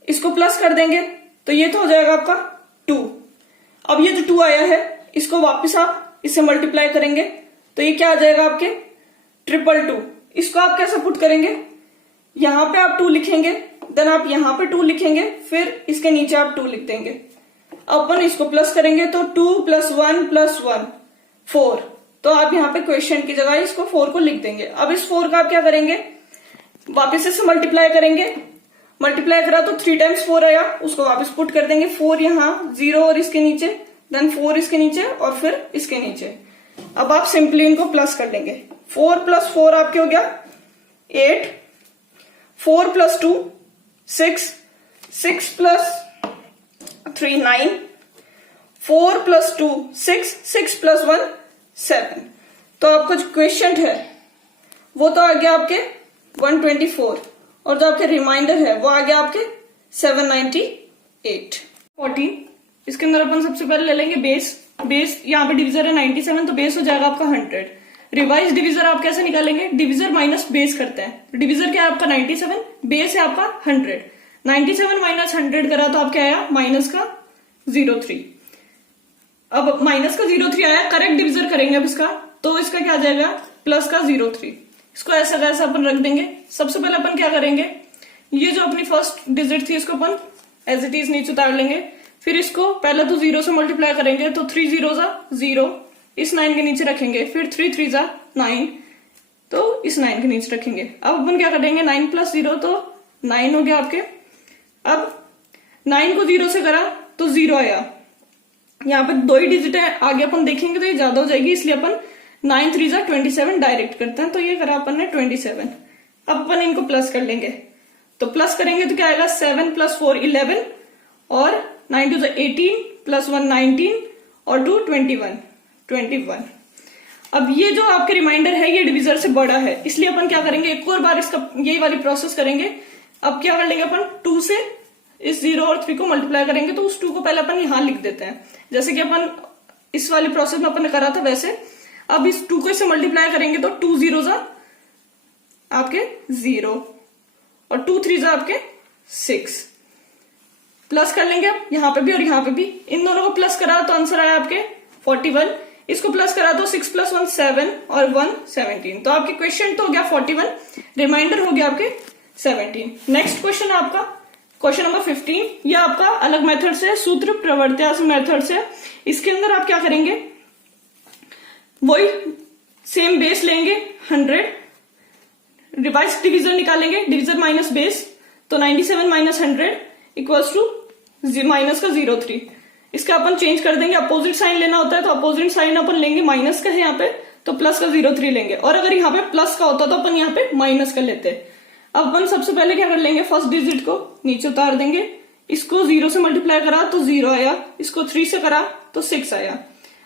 इसको प्लस कर देंगे तो ये तो हो जाएगा आपका 2। अब ये जो 2 आया है इसको वापस आप इससे मल्टीप्लाई करेंगे तो ये क्या आ जाएगा आपके 222। इसको आप कैसे पुट करेंगे, यहां पे आप 2 लिखेंगे, देन आप यहां पे 2 लिखेंगे, फिर इसके नीचे आप 2 लिख देंगे। अपन इसको प्लस करेंगे तो 2 + 1 + 1 4। तो आप यहाँ पे क्वेश्चन की जगह इसको 4 को लिख देंगे। अब इस 4 का आप क्या करेंगे, वापस से मल्टीप्लाई करेंगे। मल्टीप्लाई करा तो 3 टाइम्स 4 आया, उसको वापस पुट कर देंगे। 4 यहाँ 0 और इसके नीचे, देन 4 इसके नीचे और फिर इसके नीचे। अब आप सिंपली इनको प्लस कर लेंगे। 4 + 4 आपके हो गया 8, 4 + 2 6, 6 + 3 9, 4 + 2 6, 6 + 1 7। तो आपका जो क्वेश्चन है वो तो आ गया आपके 124 और जो आपके रिमाइंडर है वो आ गया आपके 798। 14 इसके अंदर अपन सबसे पहले ले लेंगे बेस यहाँ पे डिविजर है 97 तो बेस हो जाएगा आपका 100। रिवाइज डिविजर आप कैसे निकालेंगे, डिविजर माइनस बेस करते हैं। डिविजर क्या है आपका 97, बेस है आपका 100। 97 - 100 करा तो आप क्या आया, माइनस का 03। अब माइनस का 03 आया, करेक्ट डिविजर करेंगे अब इसका तो इसका क्या आ जाएगा, प्लस का 03। इसको ऐसा कैसा अपन रख देंगे। सबसे पहले अपन क्या करेंगे, ये जो अपनी फर्स्ट डिजिट थी इसको अपन एज इट इज नीचे उतार लेंगे। फिर इसको पहले तो 0 से मल्टीप्लाई करेंगे तो 3 0 0, इस 9 के नीचे रखेंगे। फिर 3 3 9 तो इस 9 के नीचे रखेंगे। अब अपन क्या करेंगे, 9 + 0 तो 9 हो गया आपके। अब 9 को 0 से करा तो 0 आया। यहाँ पे 2 ही डिजिट है, आगे अपन देखेंगे तो ये ज्यादा हो जाएगी, इसलिए अपन 9 3 27 डायरेक्ट करते हैं। तो ये करा अपन ने 27। अब अपन इनको प्लस कर लेंगे तो प्लस करेंगे तो क्या आएगा, 7 + 4 11 और 9 2 18 + 1 19 और 2 21। अब ये जो आपके रिमाइंडर है ये डिविजर से बड़ा है, इसलिए अपन क्या करेंगे, एक और बार इसका यही वाली प्रोसेस करेंगे। अब क्या कर लेंगे अपन, 2 से इस 0 और 3 को मल्टीप्लाई करेंगे तो उस 2 को पहले अपन यहां लिख देते हैं, जैसे कि अपन इस वाली प्रोसेस में अपन ने करा था वैसे। अब इस 2 को इससे मल्टीप्लाई करेंगे तो 2 0 आपके 0 और 2 3 आपके 6। प्लस कर लेंगे अब यहाँ पे भी और यहाँ पे भी, इन दोनों को प्लस करा तो आंसर आया आपके 41। इसको प्लस करा तो 6 + 1 7 और 1 17। तो आपके क्वेश्चन तो हो गया 41, रिमाइंडर हो गया आपके 17। नेक्स्ट क्वेश्चन आपका क्वेश्चन नंबर 15। ये आपका अलग मेथड से, सूत्र प्रवर्त्यास मेथड से। इसके अंदर आप क्या करेंगे, वही सेम बेस लेंगे 100, रिवाइज डिविजन निकालेंगे, डिविजन माइनस बेस। तो 97 - 100 = माइनस का 03। इसका अपन चेंज कर देंगे, अपोजिट साइन लेना होता है तो अपोजिट साइन अपन लेंगे, माइनस का है यहाँ पे तो प्लस का 0.3 लेंगे, और अगर यहाँ पे प्लस का होता तो अपन यहाँ पे माइनस का लेते। अब अपन सबसे पहले क्या कर लेंगे, फर्स्ट डिजिट को नीचे उतार देंगे, इसको 0 से मल्टीप्लाई करा तो 0 आया, इसको 3 से करा तो 6 आया।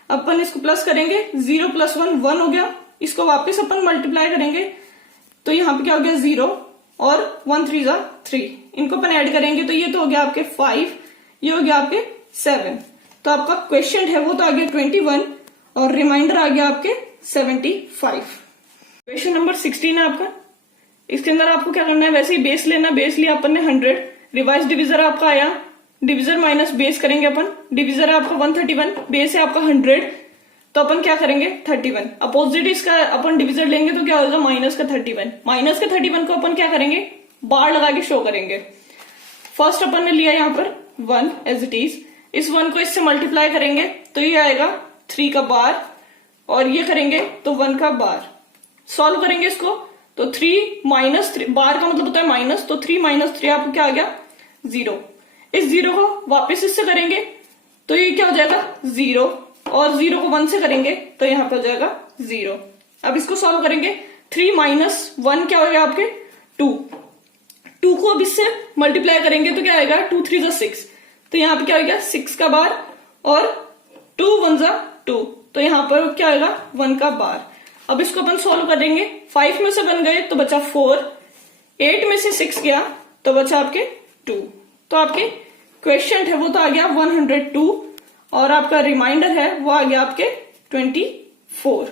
अपन इसको प्लस करेंगे, 0 + 1 1 हो गया, इसको वापस अपन मल्टीप्लाई करेंगे तो यहाँ पे क्या हो गया 0 और 1 3 = 3, इनको अपन ऐड करेंगे तो ये तो हो गया आपके 5, ये हो गया आपके 7। तो आपका क्वेश्चन है वो तो आ गया 21 और रिमाइंडर आ गया आपके 75। क्वेश्चन नंबर 16 है आपका। इसके अंदर आपको क्या करना है, वैसे ही बेस लेना, बेस लिया अपन ने 100, रिवाइज डिविजर आपका आया, डिविजर माइनस बेस करेंगे अपन, डिविजर है आपका 131, बेस है आपका 100, तो अपन क्या करेंगे 31, अपोजिट इसका अपन डिविजर लेंगे तो क्या होगा माइनस का 31, माइनस का 31 को अपन क्या करेंगे बार लगा के शो करेंगे। फर्स्ट अपन ने लिया यहाँ पर 1 एज इट इज, इस 1 को इससे मल्टीप्लाई करेंगे तो ये आएगा 3 का बार, और ये करेंगे तो 1 का बार। सॉल्व करेंगे इसको तो 3 - 3, बार का मतलब होता है माइनस, तो 3 - 3 आपको क्या आ गया 0। इस 0 को वापस इससे करेंगे तो ये क्या हो जाएगा 0, और 0 को 1 से करेंगे तो यहाँ पे हो जाएगा 0। अब इसको सॉल्व करेंगे, 3 - 1 क्या हो गया आपके 2, 2 को अब इससे मल्टीप्लाई करेंगे तो क्या आएगा 2 3 = 6, तो यहाँ पे क्या हो गया 6 का बार, और 2 1 = 2, तो यहाँ पर क्या आएगा 1 का बार। अब इसको अपन सॉल्व करेंगे, 5 में से 1 गए तो बचा 4, 8 में से 6 गया तो बचा आपके 2, तो आपके क्वेश्चन है वो तो आ गया 102, और आपका रिमाइंडर है वो आ गया आपके 24।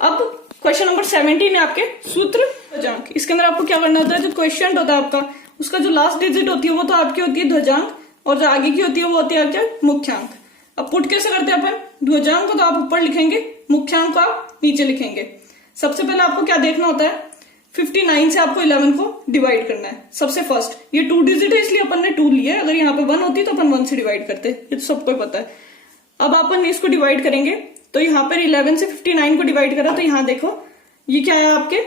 अब क्वेश्चन नंबर 17 है आपके सूत्र ध्वजांक। इसके अंदर आपको क्या करना होता है, जो क्वेश्चन होता है आपका उसका जो लास्ट डिजिट होती है वो तो आपकी होती है ध्वजांक, और जो आगे की होती है वो होती है आपके मुख्यांक। अब पुट कैसे करते हैं अपन, ध्वजांक को तो आप ऊपर लिखेंगे, मुख्यांक को आप नीचे लिखेंगे। सबसे पहले आपको क्या देखना होता है, 59 से आपको 11 को डिवाइड करना है। सबसे फर्स्ट ये 2 डिजिट है इसलिए अपन ने 2 लिया है, अगर यहाँ पे 1 होती तो अपन 1 से डिवाइड करते, ये तो सबको पता है। अब अपन इसको डिवाइड करेंगे तो यहाँ पर 11 से 59 को डिवाइड करा तो यहाँ देखो ये क्या आया आपके,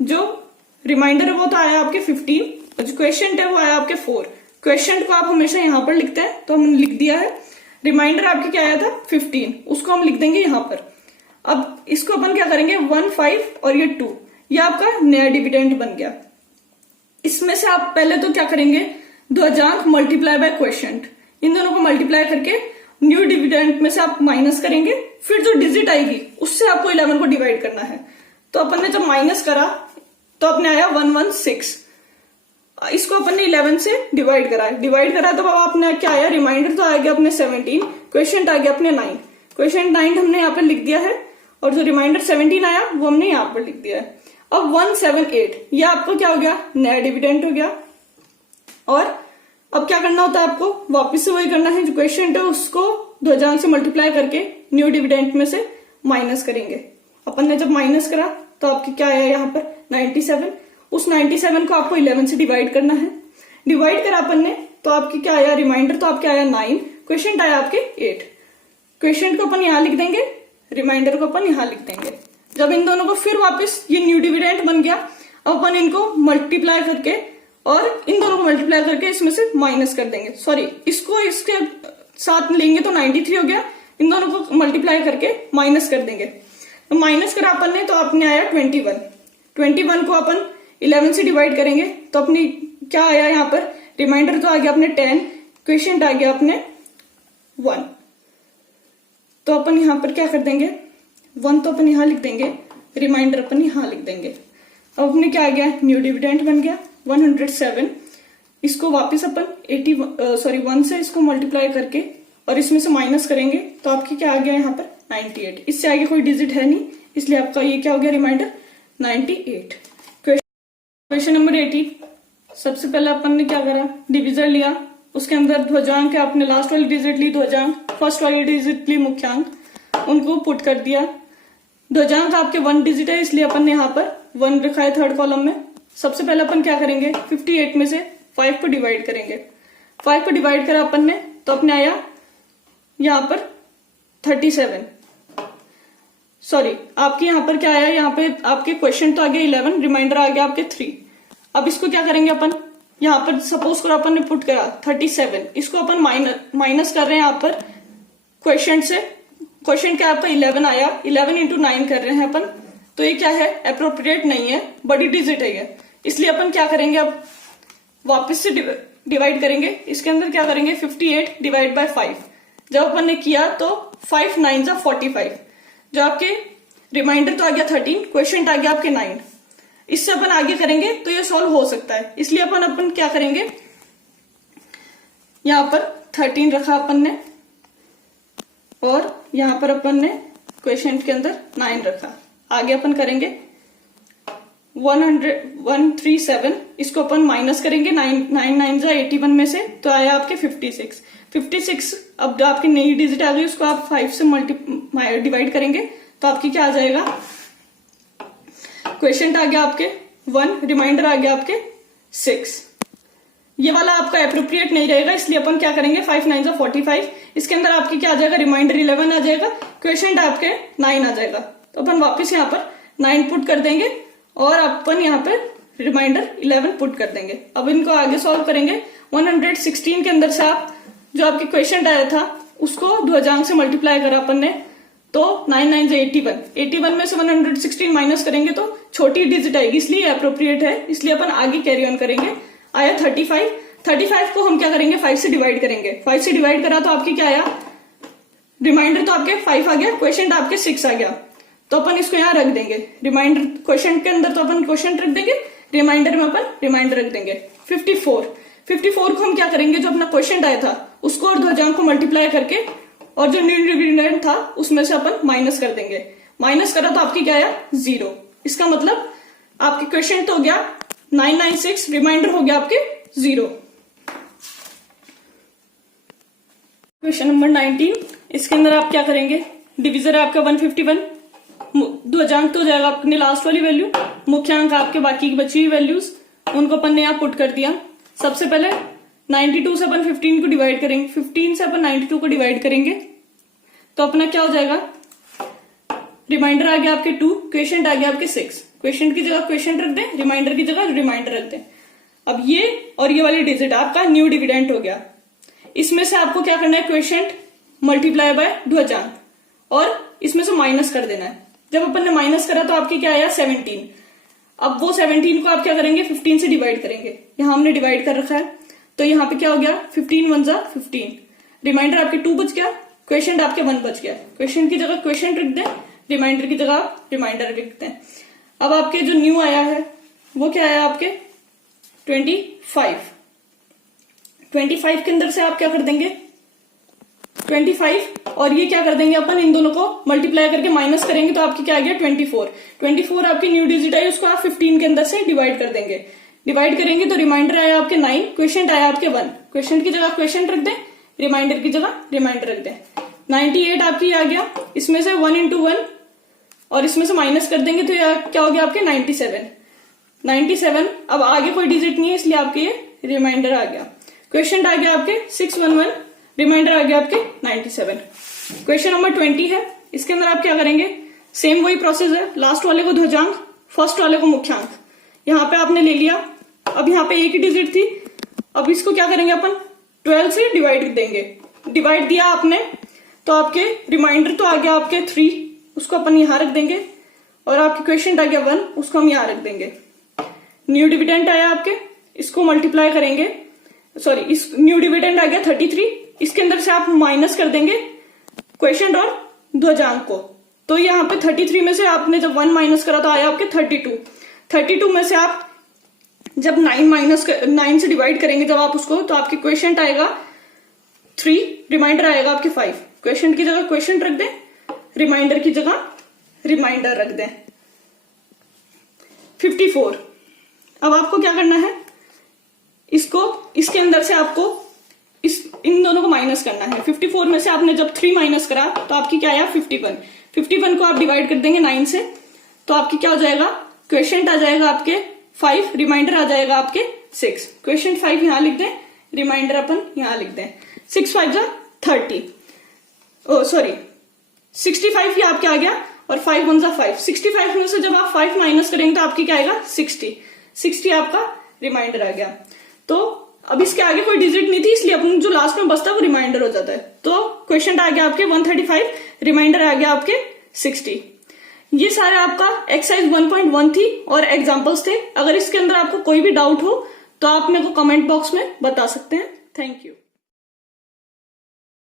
जो रिमाइंडर है वो तो आया आपके 15, और जो क्वेश्चन है वो आया आपके 4। क्वेश्चन को आप हमेशा यहाँ पर लिखते हैं तो हमने लिख दिया है, रिमाइंडर आपके क्या आया था 15, उसको हम लिख देंगे यहाँ पर। अब इसको अपन क्या करेंगे 1 5 और ये 2, ये आपका नया डिविडेंड बन गया। इसमें से आप पहले तो क्या करेंगे, ध्वजांक मल्टीप्लाई बाय क्वोशिएंट, इन दोनों को मल्टीप्लाई करके न्यू डिविडेंड में से आप माइनस करेंगे, फिर जो डिजिट आएगी उससे आपको 11 को डिवाइड करना है। तो अपन ने जब माइनस करा तो अपने आया 116, इसको अपन ने 11 से डिवाइड करा तो अब आपने क्या आया, रिमाइंडर तो आ गया अपने 17, क्वेश्चन आ गया अपने 9, क्वेश्चन 9 हमने यहाँ पर लिख दिया है, और जो रिमाइंडर 17 आया वो हमने यहाँ पर लिख दिया है। अब 178 ये आपको क्या हो गया, नया डिविडेंड हो गया। और अब क्या करना होता है आपको, वापस से वही करना है, जो क्वेश्चन है उसको ध्वजांक से मल्टीप्लाई करके न्यू डिविडेंड में से माइनस करेंगे। अपन ने जब माइनस करा तो आपके क्या आया यहाँ पर 97, उस 97 को आपको 11 से डिवाइड करना है। डिवाइड करा अपन ने तो आपकी क्या आया, रिमाइंडर तो आपके आया 9, क्वेश्चन आया आपके 8। क्वेश्चन को अपन यहाँ लिख देंगे, रिमाइंडर को अपन यहाँ लिख देंगे। जब इन दोनों को फिर वापस ये न्यू डिविडेंड बन गया, अब अपन इनको मल्टीप्लाई करके और इन दोनों को मल्टीप्लाई करके इसमें से माइनस कर देंगे, सॉरी इसको इसके साथ लेंगे तो 93 हो गया, इन दोनों को मल्टीप्लाई करके माइनस कर देंगे। तो माइनस करा अपन ने तो अपने आया 21 को अपन 11 से डिवाइड करेंगे तो अपनी क्या आया यहाँ पर, रिमाइंडर तो आ गया अपने 10, क्वेश्चन आ गया अपने 1। तो अपन यहाँ पर क्या कर देंगे, 1 तो अपन यहाँ लिख देंगे, रिमाइंडर अपन यहाँ लिख देंगे। अब अपने क्या आ गया, न्यू डिविडेंड बन गया 107, इसको वापस अपन 1 से इसको मल्टीप्लाई करके और इसमें से माइनस करेंगे तो आपकी क्या आ गया यहाँ पर 98, इससे आगे कोई डिजिट है नहीं इसलिए आपका ये क्या हो गया, रिमाइंडर 98। क्वेश्चन नंबर 80, सबसे पहले अपन ने क्या करा, डिविजर लिया, उसके अंदर ध्वजांक है, आपने लास्ट वाली डिजिट ली ध्वजांक, फर्स्ट वाली डिजिट ली मुख्यांक, उनको पुट कर दिया। ध्वजांक आपके 1 डिजिट है इसलिए अपन ने यहाँ पर 1 रखा है थर्ड कॉलम में। सबसे पहले अपन क्या करेंगे, 58 में से 5 को डिवाइड करेंगे। 5 को डिवाइड करा अपन ने तो अपने आया यहाँ पर 37, सॉरी आपके यहाँ पर क्या आया, यहाँ पे आपके क्वेश्चन तो आ गया 11, रिमाइंडर आ गया आपके 3। अब इसको क्या करेंगे अपन, यहाँ पर सपोज करो अपन ने पुट करा 37, इसको अपन माइनस कर रहे हैं यहाँ पर क्वेश्चन से। क्वेश्चन क्या आपका 11 आया, 11 इंटू 9 कर रहे हैं अपन, तो ये क्या है, अप्रोप्रिएट नहीं है, बड़ी डिजिट है ये, इसलिए अपन क्या करेंगे, अब वापस से डिवाइड करेंगे। इसके अंदर क्या करेंगे, 58 डिवाइड बाय 5। जब अपन ने किया तो 5 9 जा 45, जो आपके रिमाइंडर तो आ गया 13, क्वेश्चन आ गया आपके 9। इससे अपन आगे करेंगे तो ये सॉल्व हो सकता है, इसलिए अपन क्या करेंगे, यहां पर 13 रखा अपन ने और यहां पर अपन ने क्वेश्चन के अंदर 9 रखा। आगे अपन करेंगे 137, इसको अपन माइनस करेंगे 9 9 जा 81 में से, तो आया आपके 56। अब जो आपकी नई डिजिट आ गई उसको आप 5 से डिवाइड करेंगे तो आपकी क्या आ जाएगा, क्वेश्चन आ गया आपके 1, रिमाइंडर आ गया आपके 6। ये वाला आपका एप्रोप्रिएट नहीं रहेगा, इसलिए अपन क्या करेंगे, 5 9 जा 45, इसके अंदर आपकी क्या आ जाएगा, रिमाइंडर 11 आ जाएगा, क्वेश्चन आपके 9 आ जाएगा। तो अपन वापस यहाँ पर 9 पुट कर देंगे और अपन यहाँ पे रिमाइंडर 11 पुट कर देंगे। अब इनको आगे सॉल्व करेंगे। 116 के अंदर से आप जो आपके क्वेश्चन आया था उसको ध्वजांक से मल्टीप्लाई करा अपन ने, तो 9 9 से 81 में से 116 माइनस करेंगे तो छोटी डिजिट आएगी, इसलिए अप्रोप्रिएट है, इसलिए अपन आगे कैरी ऑन करेंगे। आया 35 को हम क्या करेंगे, 5 से डिवाइड करेंगे। 5 से डिवाइड करा तो आपकी क्या आया, रिमाइंडर तो आपके 5 आ गया, क्वेश्चन आपके 6 आ गया, तो अपन इसको यहाँ रख देंगे। रिमाइंडर क्वेश्चन के अंदर तो अपन क्वेश्चन रख देंगे, रिमाइंडर में अपन रिमाइंडर रख देंगे। 54 को हम क्या करेंगे, जो अपना क्वेश्चन आया था उसको और ध्वजांक को मल्टीप्लाई करके और जो न्यू डिविडेंड था उसमें से अपन माइनस कर देंगे। माइनस करा तो आपकी क्या आया, 0। इसका मतलब आपके क्वेश्चन तो हो गया 996, रिमाइंडर हो गया आपके 0। क्वेश्चन नंबर 19, इसके अंदर आप क्या करेंगे, डिविजर है आपका 151, ध्वजांक तो हो जाएगा अपने लास्ट वाली वैल्यू, मुख्यांक आपके बाकी की बची हुई वैल्यूज, उनको अपन ने यहाँ पुट कर दिया। सबसे पहले 92 से अपन 15 को डिवाइड करेंगे, 15 से अपन 92 को डिवाइड करेंगे तो अपना क्या हो जाएगा, रिमाइंडर आ गया आपके 2, क्वेश्चन आ गया आपके 6। क्वेश्चन की जगह क्वेश्चन रख दें, रिमाइंडर की जगह रिमाइंडर रख दें। अब ये और ये वाली डिजिट आपका न्यू डिविडेंट हो गया। इसमें से आपको क्या करना है, क्वेश्चन मल्टीप्लाई बाय ध्वजांक और इसमें से माइनस कर देना है। जब अपन ने माइनस करा तो आपकी क्या आया, 17। अब वो 17 को आप क्या करेंगे, 15 से डिवाइड करेंगे। यहां हमने डिवाइड कर रखा है तो यहाँ पे क्या हो गया, 15 1 जा 15, रिमाइंडर आपके 2 बच गया, क्वेश्चन आपके 1 बच गया। क्वेश्चन की जगह क्वेश्चन रख दें, रिमाइंडर की जगह आप रिमाइंडर लिखते हैं। अब आपके जो न्यू आया है वो क्या आया आपके 25 के अंदर से आप क्या कर देंगे, 25 और ये क्या कर देंगे अपन, इन दोनों को मल्टीप्लाई करके माइनस करेंगे तो आपकी क्या आ गया 24 आपकी न्यू डिजिट आई, उसको आप 15 के अंदर से डिवाइड कर देंगे। डिवाइड करेंगे तो रिमाइंडर आया आपके 9, क्वेश्चन आया आपके 1, क्वेश्चन की जगह क्वेश्चन रख दें, रिमाइंडर की जगह रिमाइंडर रख दें। 98 आपकी आ गया, इसमें से 1 इंटू 1 और इसमें से माइनस कर देंगे तो क्या हो गया आपके 97। अब आगे कोई डिजिट नहीं है इसलिए आपके ये रिमाइंडर आ गया। क्वेश्चन आ गया आपके 611, रिमाइंडर आ गया आपके 97। क्वेश्चन नंबर 20 है, इसके अंदर आप क्या करेंगे, सेम वही प्रोसेस है, लास्ट वाले को ध्वजांक, फर्स्ट वाले को मुख्यांक। यहाँ पे आपने ले लिया, अब यहाँ पे एक ही डिजिट थी, अब इसको क्या करेंगे अपन 12 से डिवाइड देंगे। डिवाइड दिया आपने तो आपके रिमाइंडर तो आ गया आपके 3, उसको अपन यहां रख देंगे और आपके क्वेश्चन आ गया 1, उसको हम यहां रख देंगे। न्यू डिविडेंड आया आपके, इसको मल्टीप्लाई करेंगे, सॉरी इस न्यू डिविडेंड आ गया 33, इसके अंदर से आप माइनस कर देंगे क्वेश्चन और ध्वजांक को, तो यहाँ पे 33 में से आपने जब 1 माइनस करा तो आया आपके 32 में से आप जब 9 से डिवाइड करेंगे जब आप उसको, तो आपके क्वेश्चन आएगा 3, रिमाइंडर आएगा आपके 5। क्वेश्चन की जगह क्वेश्चन रख दें, रिमाइंडर की जगह रिमाइंडर रख दें। 54, अब आपको क्या करना है, इसके अंदर से आपको इन दोनों को माइनस करना है। 54 में से आपने जब 3 माइनस करा तो आपकी क्या आया 51 को आप डिवाइड कर देंगे 9 से तो आपकी क्या हो जाएगा, क्वेश्चन आ जाएगा आपके 5, रिमाइंडर आ जाएगा आपके 6। क्वेश्चन 5 यहां लिख दें, रिमाइंडर अपन यहां लिख दें। 6 5 जा 30, सॉरी 65 ही आपके आ गया और 5 1 जा 5। 65 में से जब आप 5 माइनस करेंगे तो आपकी क्या आएगा 60 आपका रिमाइंडर आ गया। तो अब इसके आगे कोई डिजिट नहीं थी, इसलिए अपन जो लास्ट में बचता है वो रिमाइंडर हो जाता है। तो क्वेश्चन आ गया आपके 135, रिमाइंडर आ गया आपके 60। ये सारे आपका एक्सरसाइज 1.1 थी और एग्जाम्पल्स थे। अगर इसके अंदर आपको कोई भी डाउट हो तो आप मेरे को कमेंट बॉक्स में बता सकते हैं। Thank you.